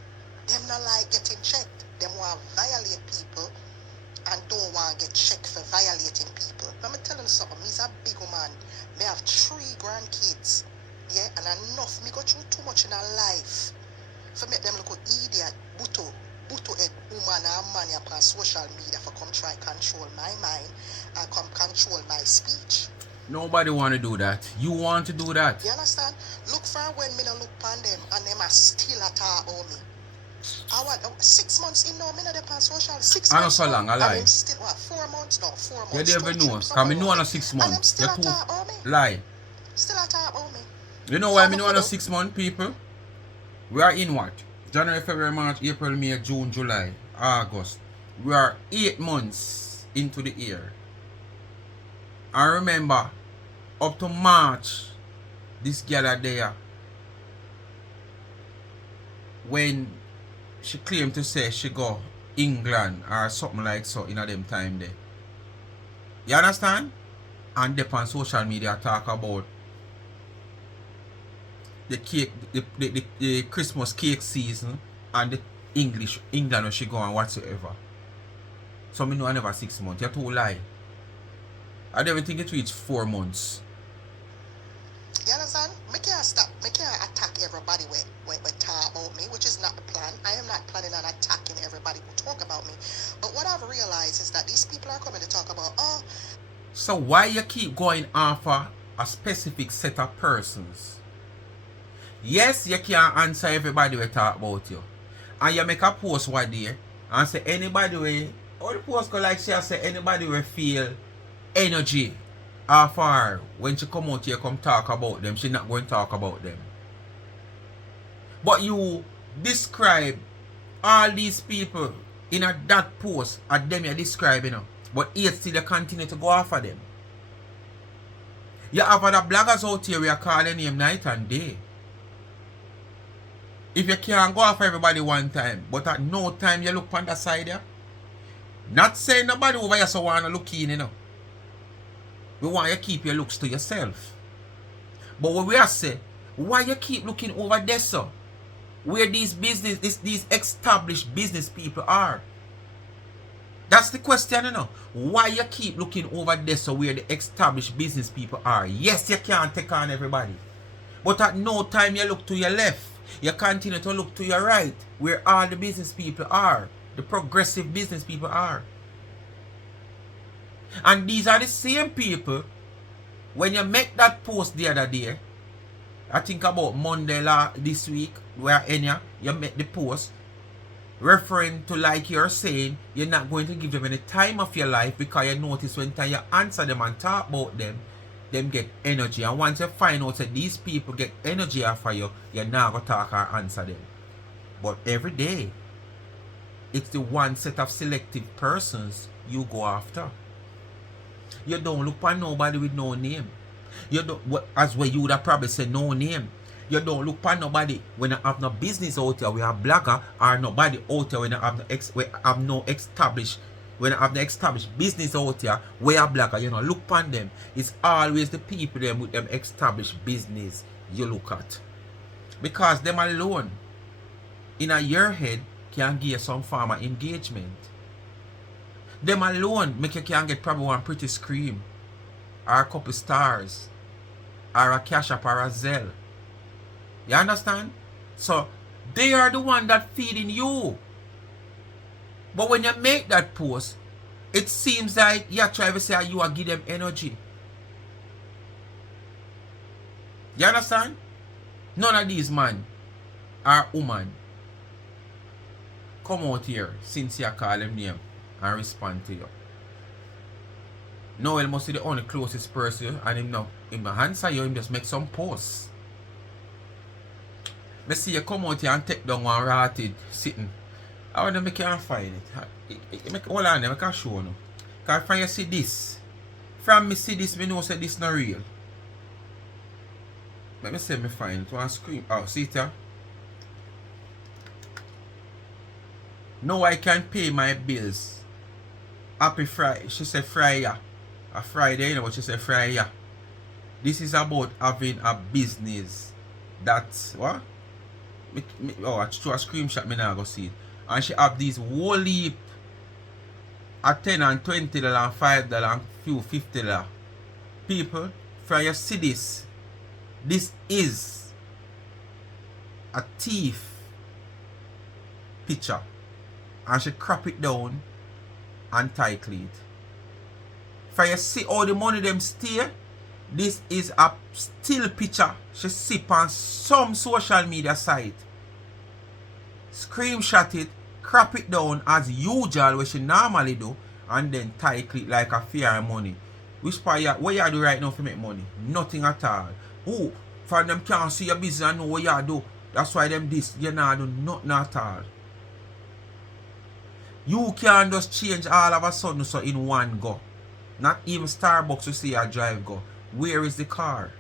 Them not like getting checked. Them want to violate people and don't want to get checked for violating people. Let me tell you something. Me's a big woman. Me have 3 grandkids. Yeah, and enough me go through too much in our life for make them look idiot, buto head woman and man upon social media for come try control my mind and come control my speech. Nobody want to do that. You want to do that. You understand? Look for when me no look upon them and them are still at all me. I want 6 months in now, me not upon social 6 months. I know so long, I lie. And still what 4 months now, 4 months. You never know. Because me know on 6 months. And them still at all me. Lie. Still at all me. You know why Some I of know you 6 months, people? We are in what? January, February, March, April, May, June, July, August. We are 8 months into the year. I remember up to March, this girl there, when she claimed to say she go England or something like so in a them time there. You understand? And they on social media talk about the cake, the Christmas cake season and the England where she go and whatsoever. So me know I never 6 months. You're too lie. I don't even think it reached 4 months. You understand? Me can't stop. Me can't attack everybody when talk about me, which is not the plan. I am not planning on attacking everybody who talk about me. But what I've realized is that these people are coming to talk about, oh. So why you keep going after a specific set of persons? Yes, you can't answer everybody we talk about you. And you make a post one day and say anybody we, or the post go like she say anybody we feel energy off her when she come out here come talk about them, she not going to talk about them. But you describe all these people in a that post at them you're describing them. But yet still you continue to go after them. You have other bloggers out here we are calling name night and day. If you can't go after everybody one time, but at no time you look on the side there. Not saying nobody over here so wanna look in, you know. We want you to keep your looks to yourself. But what we are saying, why you keep looking over there, so? Where these established business people are. That's the question, you know. Why you keep looking over there, so where the established business people are? Yes, you can't take on everybody. But at no time you look to your left. You continue to look to your right, where all the business people are. The progressive business people are. And these are the same people, when you make that post the other day, I think about Monday this week, where Enya, you make the post, referring to like you're saying, you're not going to give them any time of your life because you notice when time you answer them and talk about them get energy. And once you find out that these people get energy after you, you're not going to talk or answer them. But every day, it's the one set of selective persons you go after. You don't look for nobody with no name. You don't, as well you would have probably said no name. You don't look for nobody when you have no business out here, we have blogger, or nobody out here when you have no established, when you have the established business out here, we are blogger, you know, look upon them. It's always the people them with them established business you look at. Because them alone, in a year head, can give you some form of engagement. Them alone make you can get probably one pretty scream, or a couple stars, or a cash up, or a Zelle. You understand? So they are the one that feeding you. But when you make that post, it seems like you try to say you are give them energy. You understand? None of these man or woman come out here since you call them name and respond to you. Noel must be the only closest person, and him no answer you, him just make some posts. Me see you come out here and take down one rotted sitting. I want to make you find it. Hold on, I can show you. Because from you see this, from me see this, me know say this not real. Let me see me find it. One screen. Oh, see it here? Now I can pay my bills. Happy Friday. She said Friday. A Friday, you know what she said Friday. This is about having a business. That's what? Oh, I show a screenshot, me now go see it. And she have these whole heap at $10 and $20 and $5 and few $50. People, from you see this is a thief picture. And she crop it down and title it. For you see all the money them stay, this is a still picture she sip on some social media site. Screenshot it, crop it down as usual, what she normally do, and then title it like a fear money. Which part where you do right now to make money? Nothing at all. Who? For them can't see your business and know what you do. That's why them this, you not do nothing at all. You can't just change all of a sudden so in one go. Not even Starbucks you see a drive go. Where is the car?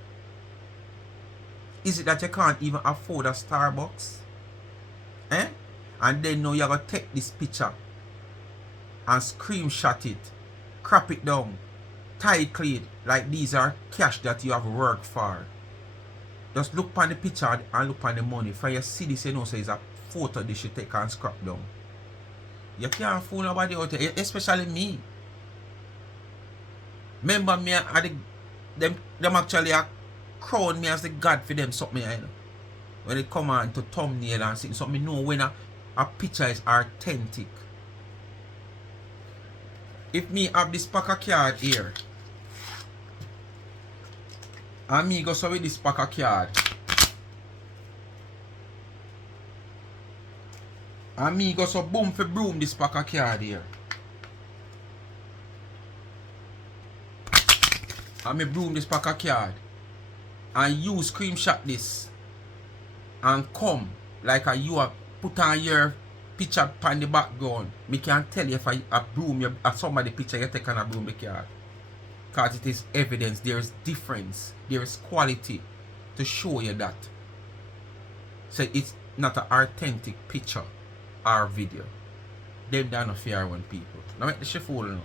Is it that you can't even afford a Starbucks? Eh? And then now you're going to take this picture and screenshot it, crop it down, title it like these are cash that you have worked for. Just look on the picture and look on the money. For you see this, you know, so it's a photo they should take and scrap down. You can't fool nobody out there, especially me. Remember me, them actually crown me as the God for them something, you know. When they come on to thumbnail and see something, know when a picture is authentic. If me have this pack of card here, and me go so with this pack of card, and me go so boom for broom this pack of card here, and me broom this pack of card, and you screenshot this, and come like a you put on your picture on the background, me can tell you if I broom you somebody picture you take on a broom the card. Because it is evidence, there is difference, there is quality to show you that. So it's not an authentic picture or video. Them don't know fear one people. Now make the she fool now.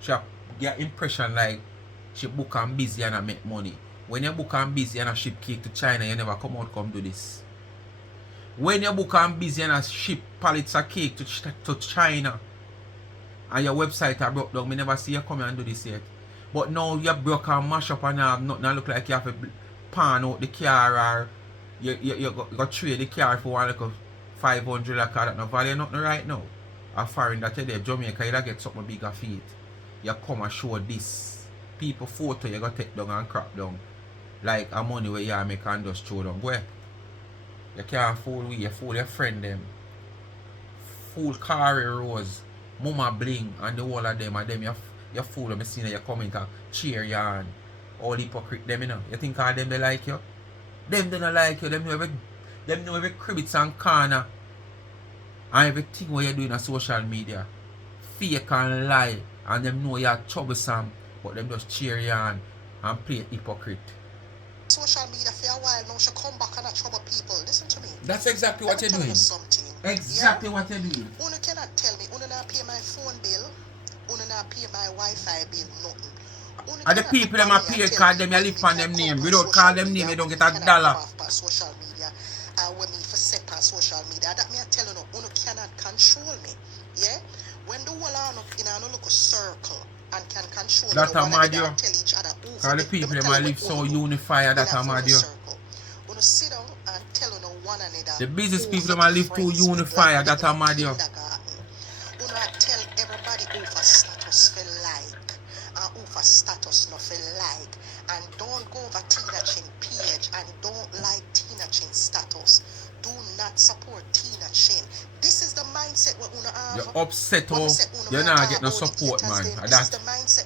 She get impression like she book and busy and make money. When you book and busy and ship cake to China, you never come out come do this. When you book and busy and ship pallets of cake to China and your website are broke down, me never see you come and do this yet. But now you broke and mash up and have nothing and look like you have to pan out the car or you go trade the car for one like a 500 like that no value nothing right now. A foreign that you there Jamaica you get something bigger feet. You come and show this. People photo you go take down and crap down. Like a money where you make and just throw down. Where? You can't fool with you fool your friend them. Fool Carrie Rose, Mama Bling and the whole of them and them you fool them, you see that you come in and cheer you and all hypocrite them, you know. You think all them they like you? Them they don't like you, them know every cribbits and corner and everything what you do in social media. Fake and lie and them know you're troublesome, but them just cheer you and play hypocrite. Social media for a while now, she come back and trouble people. Listen to me. That's exactly what you're doing. Exactly what you're doing. Una cannot tell me, una not pay my phone bill. Una not pay my Wi-Fi bill, nothing. And the people them a pay call them, you live on them name. Without call them name, you don't get a dollar. Social media, when me for set on social media, that me I tell you, una cannot control me. Yeah? When the whole are up in a local circle and can control that you, mad you. tell each other over. Cause the people them a live so unified that mad you. Una sit down and tell you one another. The business people them a live too unified that mad you. Una tell everybody who for status for like and who for status not for like, and don't go over Tina Chin page and don't like Tina Chin status. Do not support Tina Chin. This is the mindset what una have. You're upset or you're not getting no support, man. That,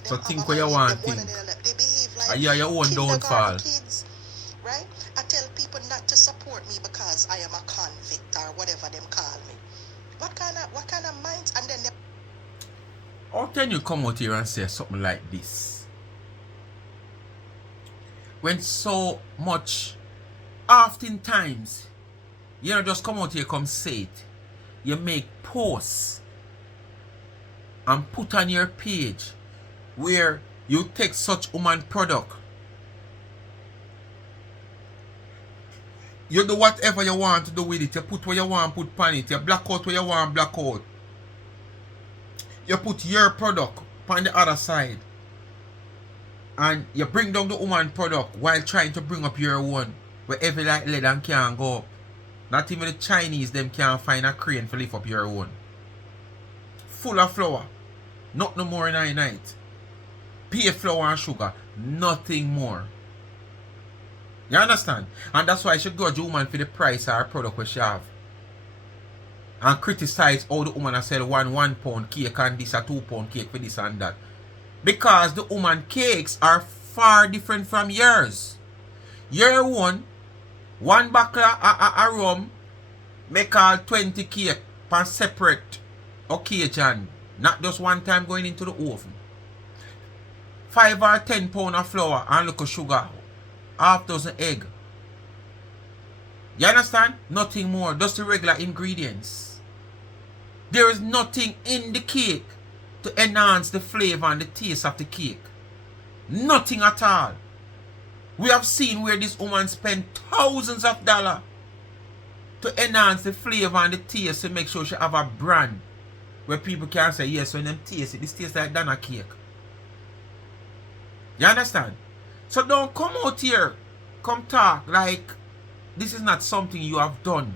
so think what you want think. They behave like your own downfall. Kids, right? I tell people not to support me because I am a convict or whatever them call me. What kind of minds? And then they... How can you come out here and say something like this? When so much, oftentimes, you know, just come out here, come say it. You make posts and put on your page where you take such woman product. You do whatever you want to do with it. You put what you want, put on it. You black out what you want, black out. You put your product on the other side. And you bring down the woman product while trying to bring up your own. Where every light lead can't go up. Not even the Chinese them can't find a crane to lift up your own. Full of flour. Not no more in a night. Pay flour and sugar. Nothing more. You understand? And that's why she grudge a woman for the price of her product which she have. And criticize how the woman has sell one pound cake and this a 2 pound cake for this and that. Because the woman cakes are far different from yours. Your one bottle of rum make all 20 cake per separate occasion. Not just one time going into the oven. 5 or 10 pounds of flour and look of sugar. Half dozen egg. You understand? Nothing more. Just the regular ingredients. There is nothing in the cake to enhance the flavor and the taste of the cake. Nothing at all. We have seen where this woman spent thousands of dollars to enhance the flavor and the taste to make sure she have a brand where people can say, yes, when them taste it, this tastes like Dana cake. You understand? So don't come out here, come talk like this is not something you have done.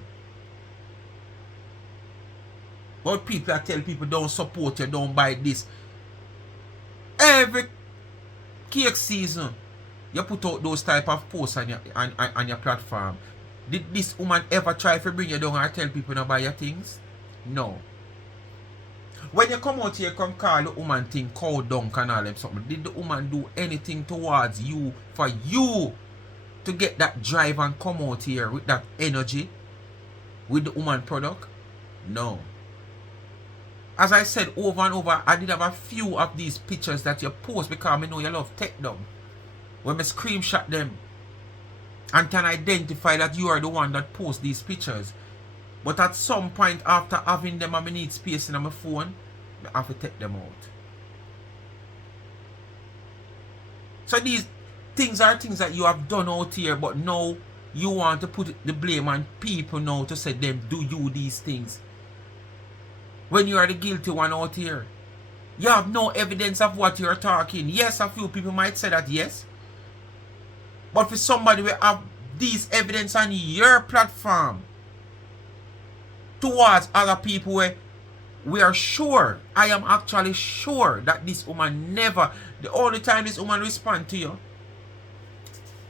But people that tell people don't support you, don't buy this. Every cake season, you put out those type of posts on your platform. Did this woman ever try to bring you down and tell people not buy your things? No. When you come out here, come call the woman thing cow dunk and all them something. Did the woman do anything towards you for you to get that drive and come out here with that energy with the woman product? No. As I said over and over, I did have a few of these pictures that you post because I know you love take them. When I screenshot them and can identify that you are the one that posts these pictures. But at some point after having them, I need space in my phone, I have to take them out. So these things are things that you have done out here, but now you want to put the blame on people now to say them do you these things. When you are the guilty one out here. You have no evidence of what you're talking. Yes, a few people might say that, yes. But for somebody who have these evidence on your platform towards other people where we are sure, I am actually sure that this woman never, the only time this woman respond to you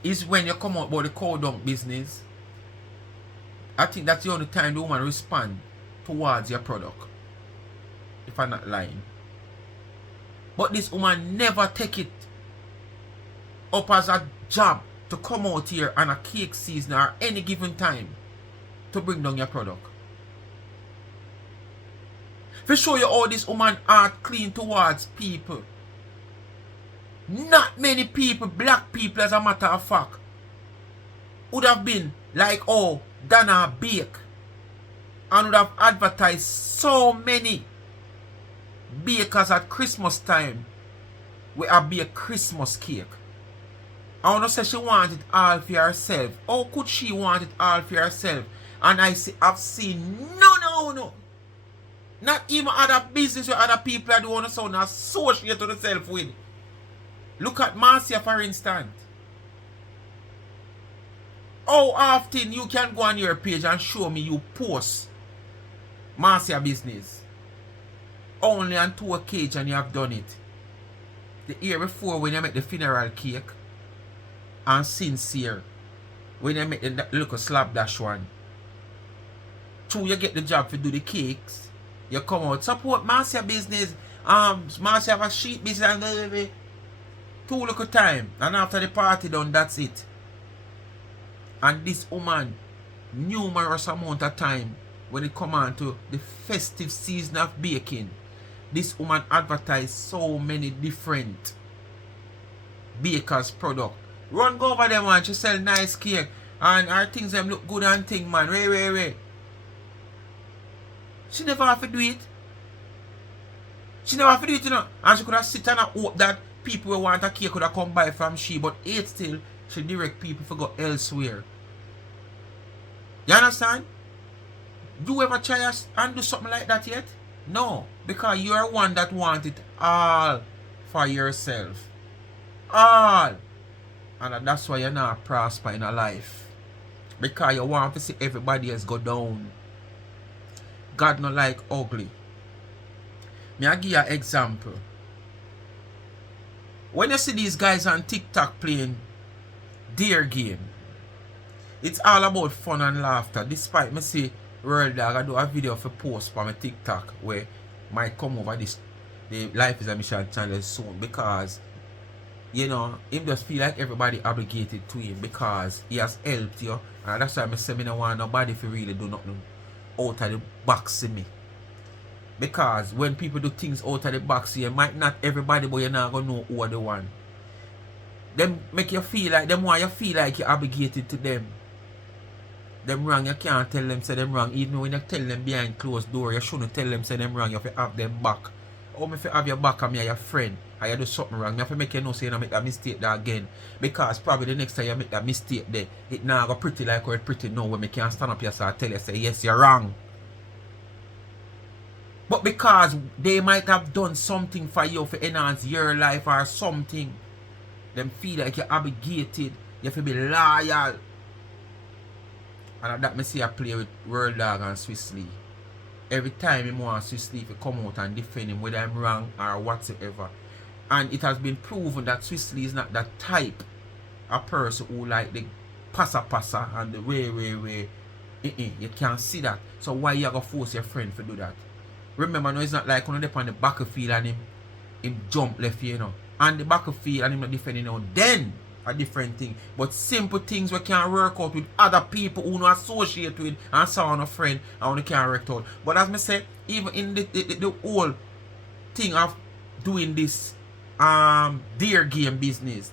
is when you come out about the cow dung business. I think that's the only time the woman respond towards your product. If I'm not lying. But this woman never take it up as a job to come out here on a cake season or any given time to bring down your product. To show you how this woman heart clean towards people. Not many people, black people as a matter of fact, would have been like, oh, Dana Bake, and would have advertised so many bakers at Christmas time with a bake Christmas cake. I want to say she wanted it all for herself. How could she want it all for herself? And I've seen no. Not even other business with other people that want to sound associate to themselves with. Look at Marcia for instance. How often you can go on your page and show me you post Marcia business? Only on 2 occasions you have done it. The year before when you make the funeral cake and sincere when you make the little slab dash one. 2 you get the job to do the cakes. You come out, support Marcia business, Marcia have a sheep business and blah. 2 little time and after the party done, that's it. And this woman numerous amount of time when it come on to the festive season of baking, this woman advertised so many different bakers product. Run go over them and she sell nice cake and her things them look good and thing man. Wait. She never have to do it. She never have to do it, you know. And she could have sit and hope that people who want a cake could have come by from she, but it still she direct people to go elsewhere. You understand? You ever try and do something like that yet? No, because you're one that want it all for yourself. All. And that's why you're not prosper in a life. Because you want to see everybody else go down. God not like ugly. Me I give you an example. When you see these guys on TikTok playing Dare game, it's all about fun and laughter. Despite me say World Dog, I do a video for post for my TikTok where might come over this the Life is a Mission channel soon because you know, him just feel like everybody obligated to him because he has helped you. And that's why I say I don't want nobody to really do nothing out of the box in me. Because when people do things out of the box, you might not everybody, but you're not gonna know who are the one. Them make you feel like them want you feel like you're obligated to them. Them wrong, you can't tell them say them wrong. Even when you tell them behind closed door, you shouldn't tell them say them wrong. You have to have them back. Or if you have your back and me your friend and you do something wrong, you have to make you know say you don't make that mistake there again. Because probably the next time you make that mistake there, it now go pretty like how it pretty now when you can stand up yourself and tell you say yes you're wrong. But because they might have done something for you to enhance your life or something, them feel like you're obligated, you have to be loyal. And that me see I play with World Dog and Swiss Lee. Every time him want Swiss Lee to come out and defend him whether I'm wrong or whatsoever. And it has been proven that Swiss Lee is not that type of person who like the passa and the way. You can't see that. So why you gonna force your friend to do that? Remember, no, it's not like when they're on the battlefield and him jump left, you know. And the battlefield and him not defending now. Then a different thing. But simple things we can work out with other people who not associate with and so on a friend and we can work out. But as I say, even in the whole thing of doing this deer game business,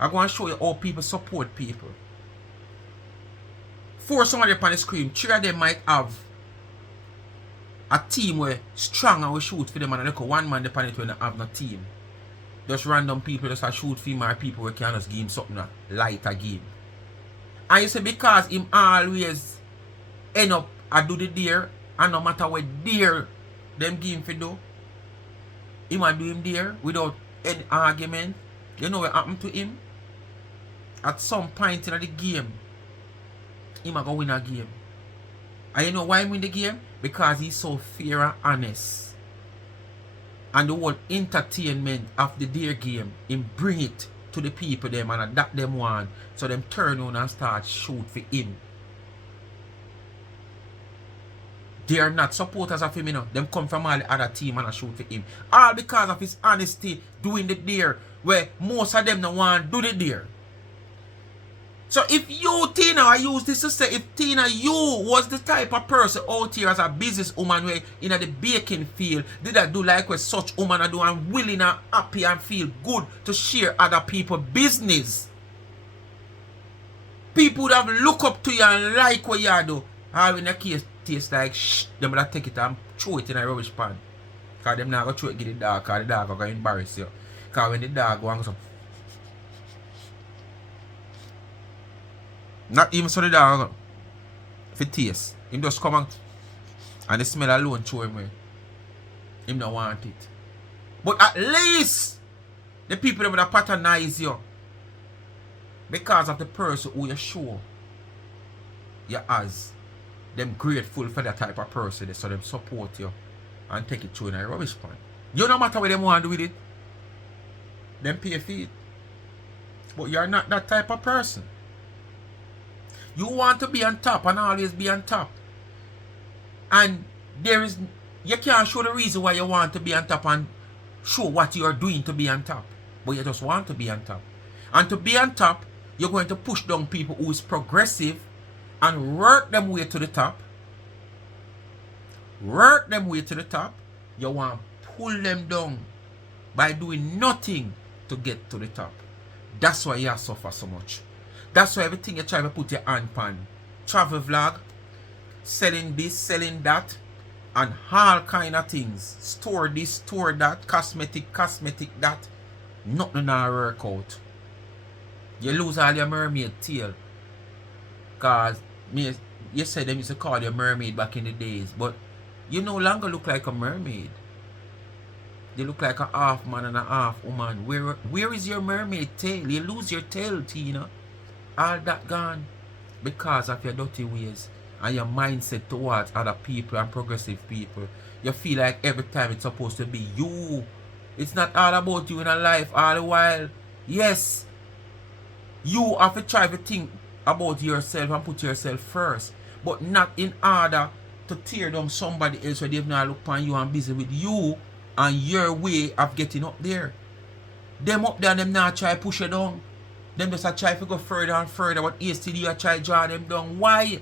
I'm going to show you how people support people. For somebody up on the screen, 3 of them might have a team where strong and we shoot for them and look at one man upon it when they have no team. Just random people just a shoot for my people who can just give him something a lighter game. And you say because him always end up I do the deer and no matter what deer them give him for do, him a do him there without any argument. You know what happened to him? At some point in the game, him a go win a game. And you know why he win the game? Because he's so fair and honest. And the whole entertainment of the deer game, him bring it to the people them and that them want. So them turn on and start shoot for him. They are not supporters of him, you know. Them come from all the other team and shoot for him. All because of his honesty doing the deer, where most of them don't want to do the deer. So if you, Tina, I use this to say, if Tina, you was the type of person out here as a business woman where in the baking field, did I do like what such woman are do and willing and happy and feel good to share other people's business. People would have look up to you and like what you do. Or in a case, taste like shh, them would take it and throw it in a rubbish pan. Because them not going to throw it to the dog, because the dog are going to embarrass you. Because when the dog wants to not even so the dog if it taste. Him just come and the smell alone show him where him don't want it. But at least the people that would patronize you because of the person who you show you as. Them grateful for that type of person, so them support you and take it through in a rubbish pan. You no matter what them want to do with it, them pay for it. But you're not that type of person. You want to be on top and always be on top. And you can't show the reason why you want to be on top and show what you are doing to be on top. But you just want to be on top. And to be on top, you're going to push down people who is progressive and work them way to the top. Work them way to the top. You want to pull them down by doing nothing to get to the top. That's why you suffer so much. That's why everything you try to put your hand on. Travel vlog, selling this, selling that, and all kind of things. Store this, store that, cosmetic that. Nothing not work out. You lose all your mermaid tail. Because you said them used to call you a mermaid back in the days. But you no longer look like a mermaid. You look like a half man and a half woman. Where is your mermaid tail? You lose your tail, Tina. All that gone because of your dirty ways and your mindset towards other people and progressive people. You feel like every time it's supposed to be you. It's not all about you in a life all the while. Yes, you have to try to think about yourself and put yourself first, but not in order to tear down somebody else where they've not looked upon you and busy with you and your way of getting up there. Them up there, them not try push you down. Them just a try to go further and further, but HTD a try draw them down. Why?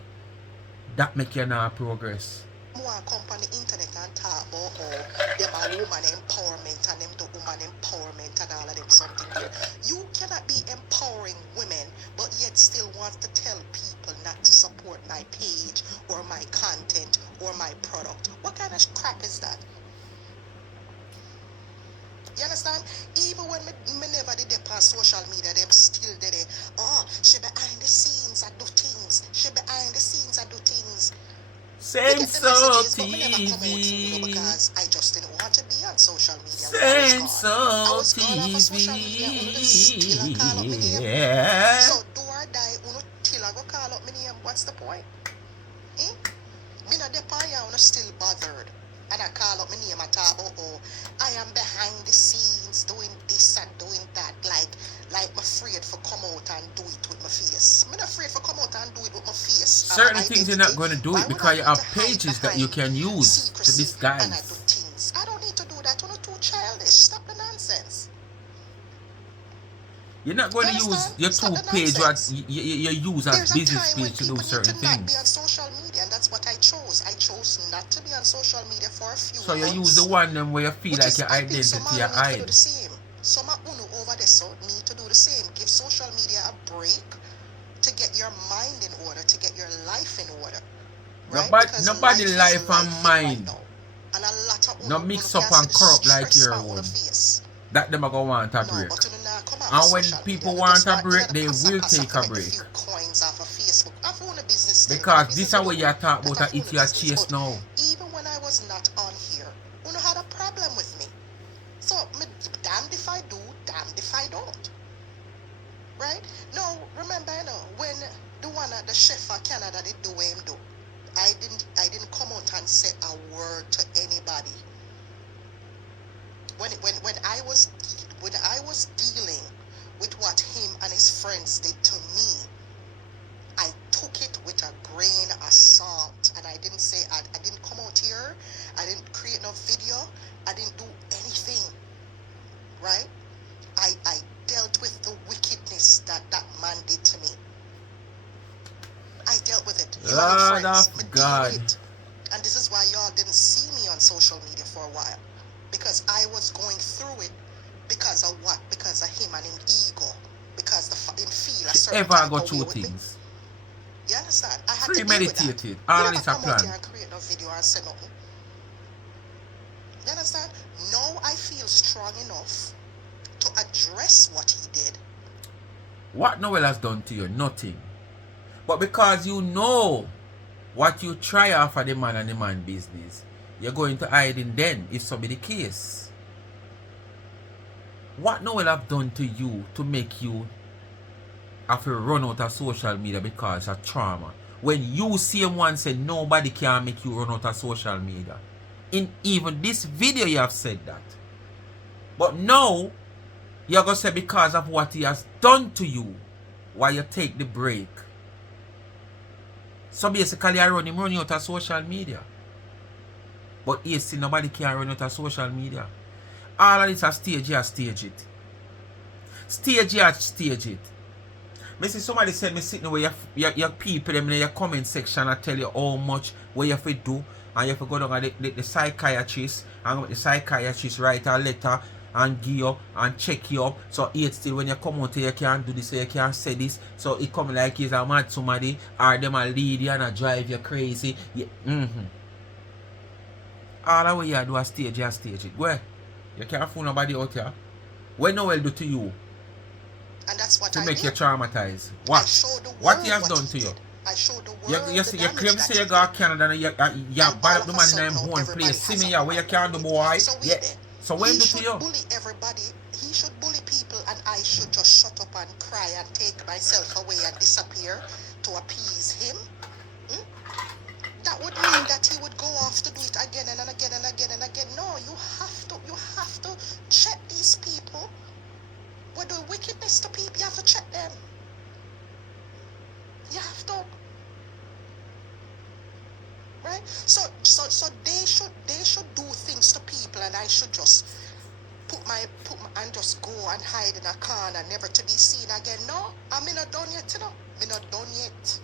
That make you not progress. More come on the internet and talk about how them are woman empowerment and them do woman empowerment and all of them something there. You cannot be empowering women but yet still want to tell people not to support my page or my content or my product. What kind of crap is that? You understand? Even when me never did it on social media, them still did it. Oh, she behind the scenes I do things. She behind the scenes I do things. Senso TV. Because I just didn't want to be on social media. Senso TV. Yeah. So do or die, uno till I go call up my name. What's the point? Me not depend on still bothered. And I call up my name and talk about, oh, I am behind the scenes doing this and doing that. Like I'm afraid for come out and do it with my face. I'm not afraid for come out and do it with my face. Certain things you're not going to do it because you have pages that you can use to disguise. And I do things. I don't need to do that. You're too childish. Stop the nonsense. You're not going to use your two page what you use as business page to do certain things. Not be on social media, and that's what I chose. I chose not to be on social media for a few So months. you use the one them where you feel like your identity you hide. Some uno over there so need to do the same. Give social media a break to get your mind in order, to get your life in order. Right? Nobody life and mind. And a lot of no mix up and corrupt like your own. That them are going to want a break. And when people want a break, they will take a break. Because this is what you talk about if you are chased now. Even when I was not on here, you had a problem with me. So, damned if I do, damned if I don't. Right? No, remember, when the one at the chef of Canada did do what him do, I didn't come out and say a word to anybody. When I was dealing with what him and his friends did to me, I took it with a grain of salt, and I didn't say I didn't come out here, I didn't create no video, I didn't do anything, right? I dealt with the wickedness that man did to me. I dealt with it. Lord of God. And this is why y'all didn't see me on social media for a while. Because I was going through it because of what? Because of him and him ego. Because him feel a certain ever go through things. You understand? I had premeditated. to deal with that. All this a plan. And create no video and say nothing. You understand? Now I feel strong enough to address what he did. What Noel has done to you? Nothing. But because you know what you try off of the man and the man business, you're going to hide in then if so be the case. What Noel have done to you to make you have to run out of social media because of trauma? When you see one say nobody can make you run out of social media. In even this video you have said that. But now you're going to say because of what he has done to you why you take the break. So basically I run him running out of social media. But you see nobody can run out of social media. All of this a stage, you stage it. Stage, you stage it. Me see somebody said me sitting where your people them in your comment section and tell you how much what you have to do, and you have to go down to the psychiatrist, and the psychiatrist write a letter and give you and check you up. So it's still when you come out here you can't do this, you can't say this. So it come like he's a mad somebody, or them a lead you and a drive you crazy. All the way you do a stage, you stage it. Where? You can't fool nobody out here. What Noel do to you? And that's what to I make did. you traumatized. What? What he has done to you? I showed the world you claim to say you go to Canada and you bad up the man in them own place. See me here where you can't do boy. So when do to you? Bully everybody. He should bully people and I should just shut up and cry and take myself away and disappear to appease him. That would mean that he would go off to do it again and again and again and again. No, you have to check these people. We're doing wickedness to people. You have to check them. You have to. Right? So they should do things to people and I should just put and just go and hide in a corner, never to be seen again. No, I'm not done yet, you know. Me not done yet.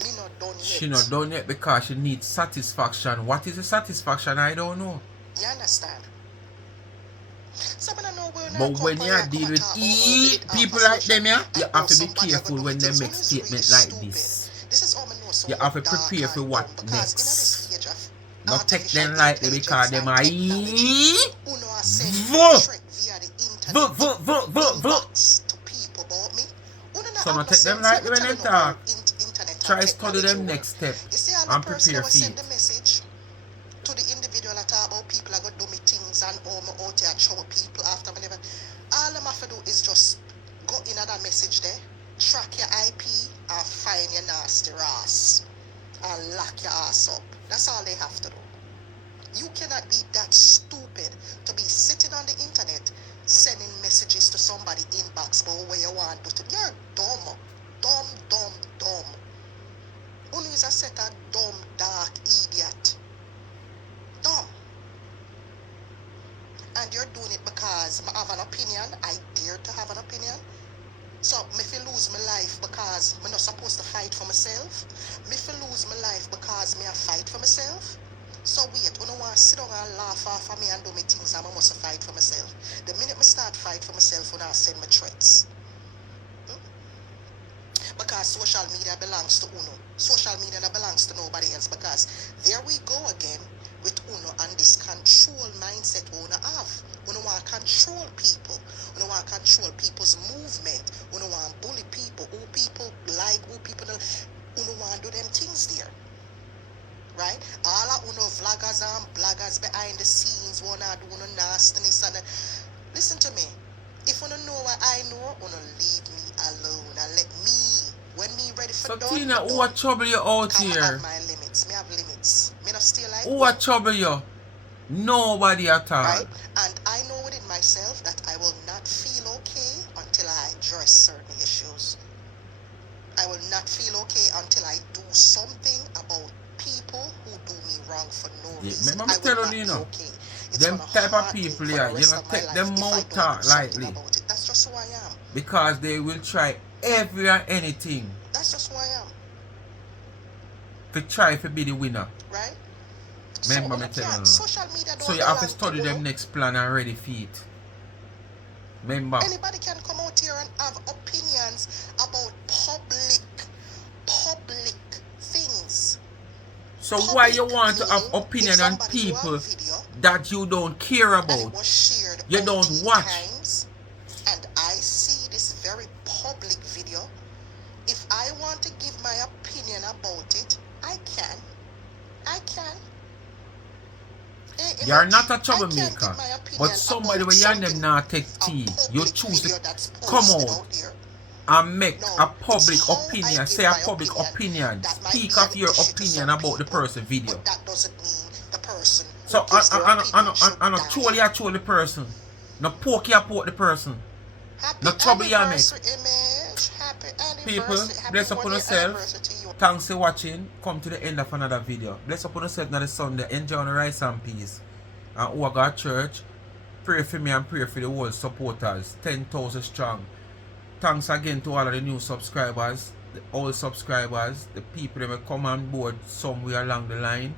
Me not done yet. She not done yet because she needs satisfaction. What is the satisfaction? I don't know. You understand? But when you deal with people like them, yeah, you have to be careful when they make statements like this. You have to prepare for what next. Not take them lightly because them are so not take them lightly when they talk. Try to study them next step and prepare for it. To the individual I talk about people I go do me things and all my out here trouble people after me never. All I'm have to do is just go in at that message there, track your IP and find your nasty ass and lock your ass up. That's all they have to do. You cannot be that stupid to be sitting on the internet sending messages to somebody inbox about where you want to. You're dumb. Dumb. Only is a set of dumb, dark idiot. Dumb. And you're doing it because I have an opinion. I dare to have an opinion. So me fi lose my life because me not supposed to fight for myself. Me fi lose my life because me a fight for myself. So wait, you don't want to sit down and laugh off of me and do me things and I must fight for myself. The minute me start fight for myself, when I send me threats. Because social media belongs to Uno. Social media belongs to nobody else because there we go again with Uno and this control mindset Uno have. Uno want to control people. Uno want to control people's movement. Uno want to bully people. Who people like, who people don't. Uno want to do them things there. Right? All of Uno vloggers and bloggers behind the scenes wanna do Uno nastiness and listen to me. If you know what I know, Uno leave me alone and let me. When me ready for so Tina, who are trouble you out here? I have my limits. Me have limits. Me not still like who are trouble you? Nobody at all. Right? And I know within myself that I will not feel okay until I address certain issues. I will not feel okay until I do something about people who do me wrong for no reason. Remember me telling you, okay. Them type of people here, you know, take them mouth talk lightly. That's just who I am. Because they will try every and anything. That's just who I am. To try to be the winner. Right? Remember me telling you. So you have to study them next plan and ready for it. Remember. Anybody can come out here and have opinions about public things. So why you want to have opinion on people that you don't care about? You don't watch. And I see this very public video. If I want to give my opinion about it, I can. You're not a troublemaker, but somebody when you're them not take tea, you choose to come out and make a public opinion, say a public opinion, speak of your opinion about the person video. That doesn't mean the person. So I not troll the person, no poke the person, no trouble you make. People, bless upon yourself. Thanks for watching. Come to the end of another video. Bless upon yourself on the Sunday. Enjoy the rice and peace. And who I got church, pray for me and pray for the whole supporters. 10,000 strong. Thanks again to all of the new subscribers, the old subscribers, the people that will come on board somewhere along the line.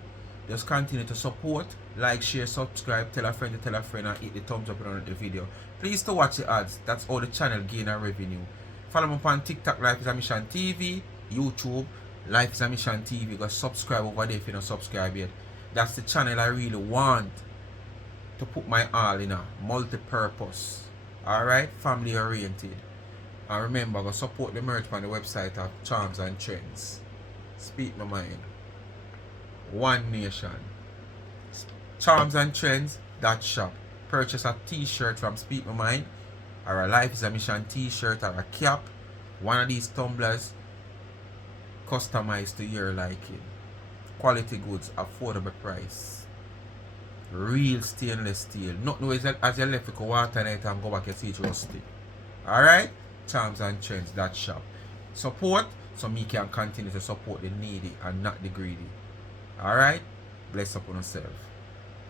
Just continue to support, like, share, subscribe, tell a friend, and hit the thumbs up on the video. Please to watch the ads. That's how the channel gain a revenue. Follow me upon TikTok, Life is a Mission TV, YouTube, Life is a Mission TV. Go subscribe over there if you don't subscribe yet. That's the channel I really want to put my all in a multi-purpose. Alright, family oriented. And remember, go support the merch on the website of Charms and Trends. Speak my mind. One nation. Charms and Trends, that shop. Purchase a t-shirt from Speak My Mind, or a Life is a Mission t-shirt, or a cap. One of these tumblers, customized to your liking. Quality goods, affordable price. Real stainless steel. Not no as you left, you go water in it and go back and see it rusty. Alright? Charms and Trends, that shop. Support, so me can continue to support the needy and not the greedy. Alright? Bless upon yourself.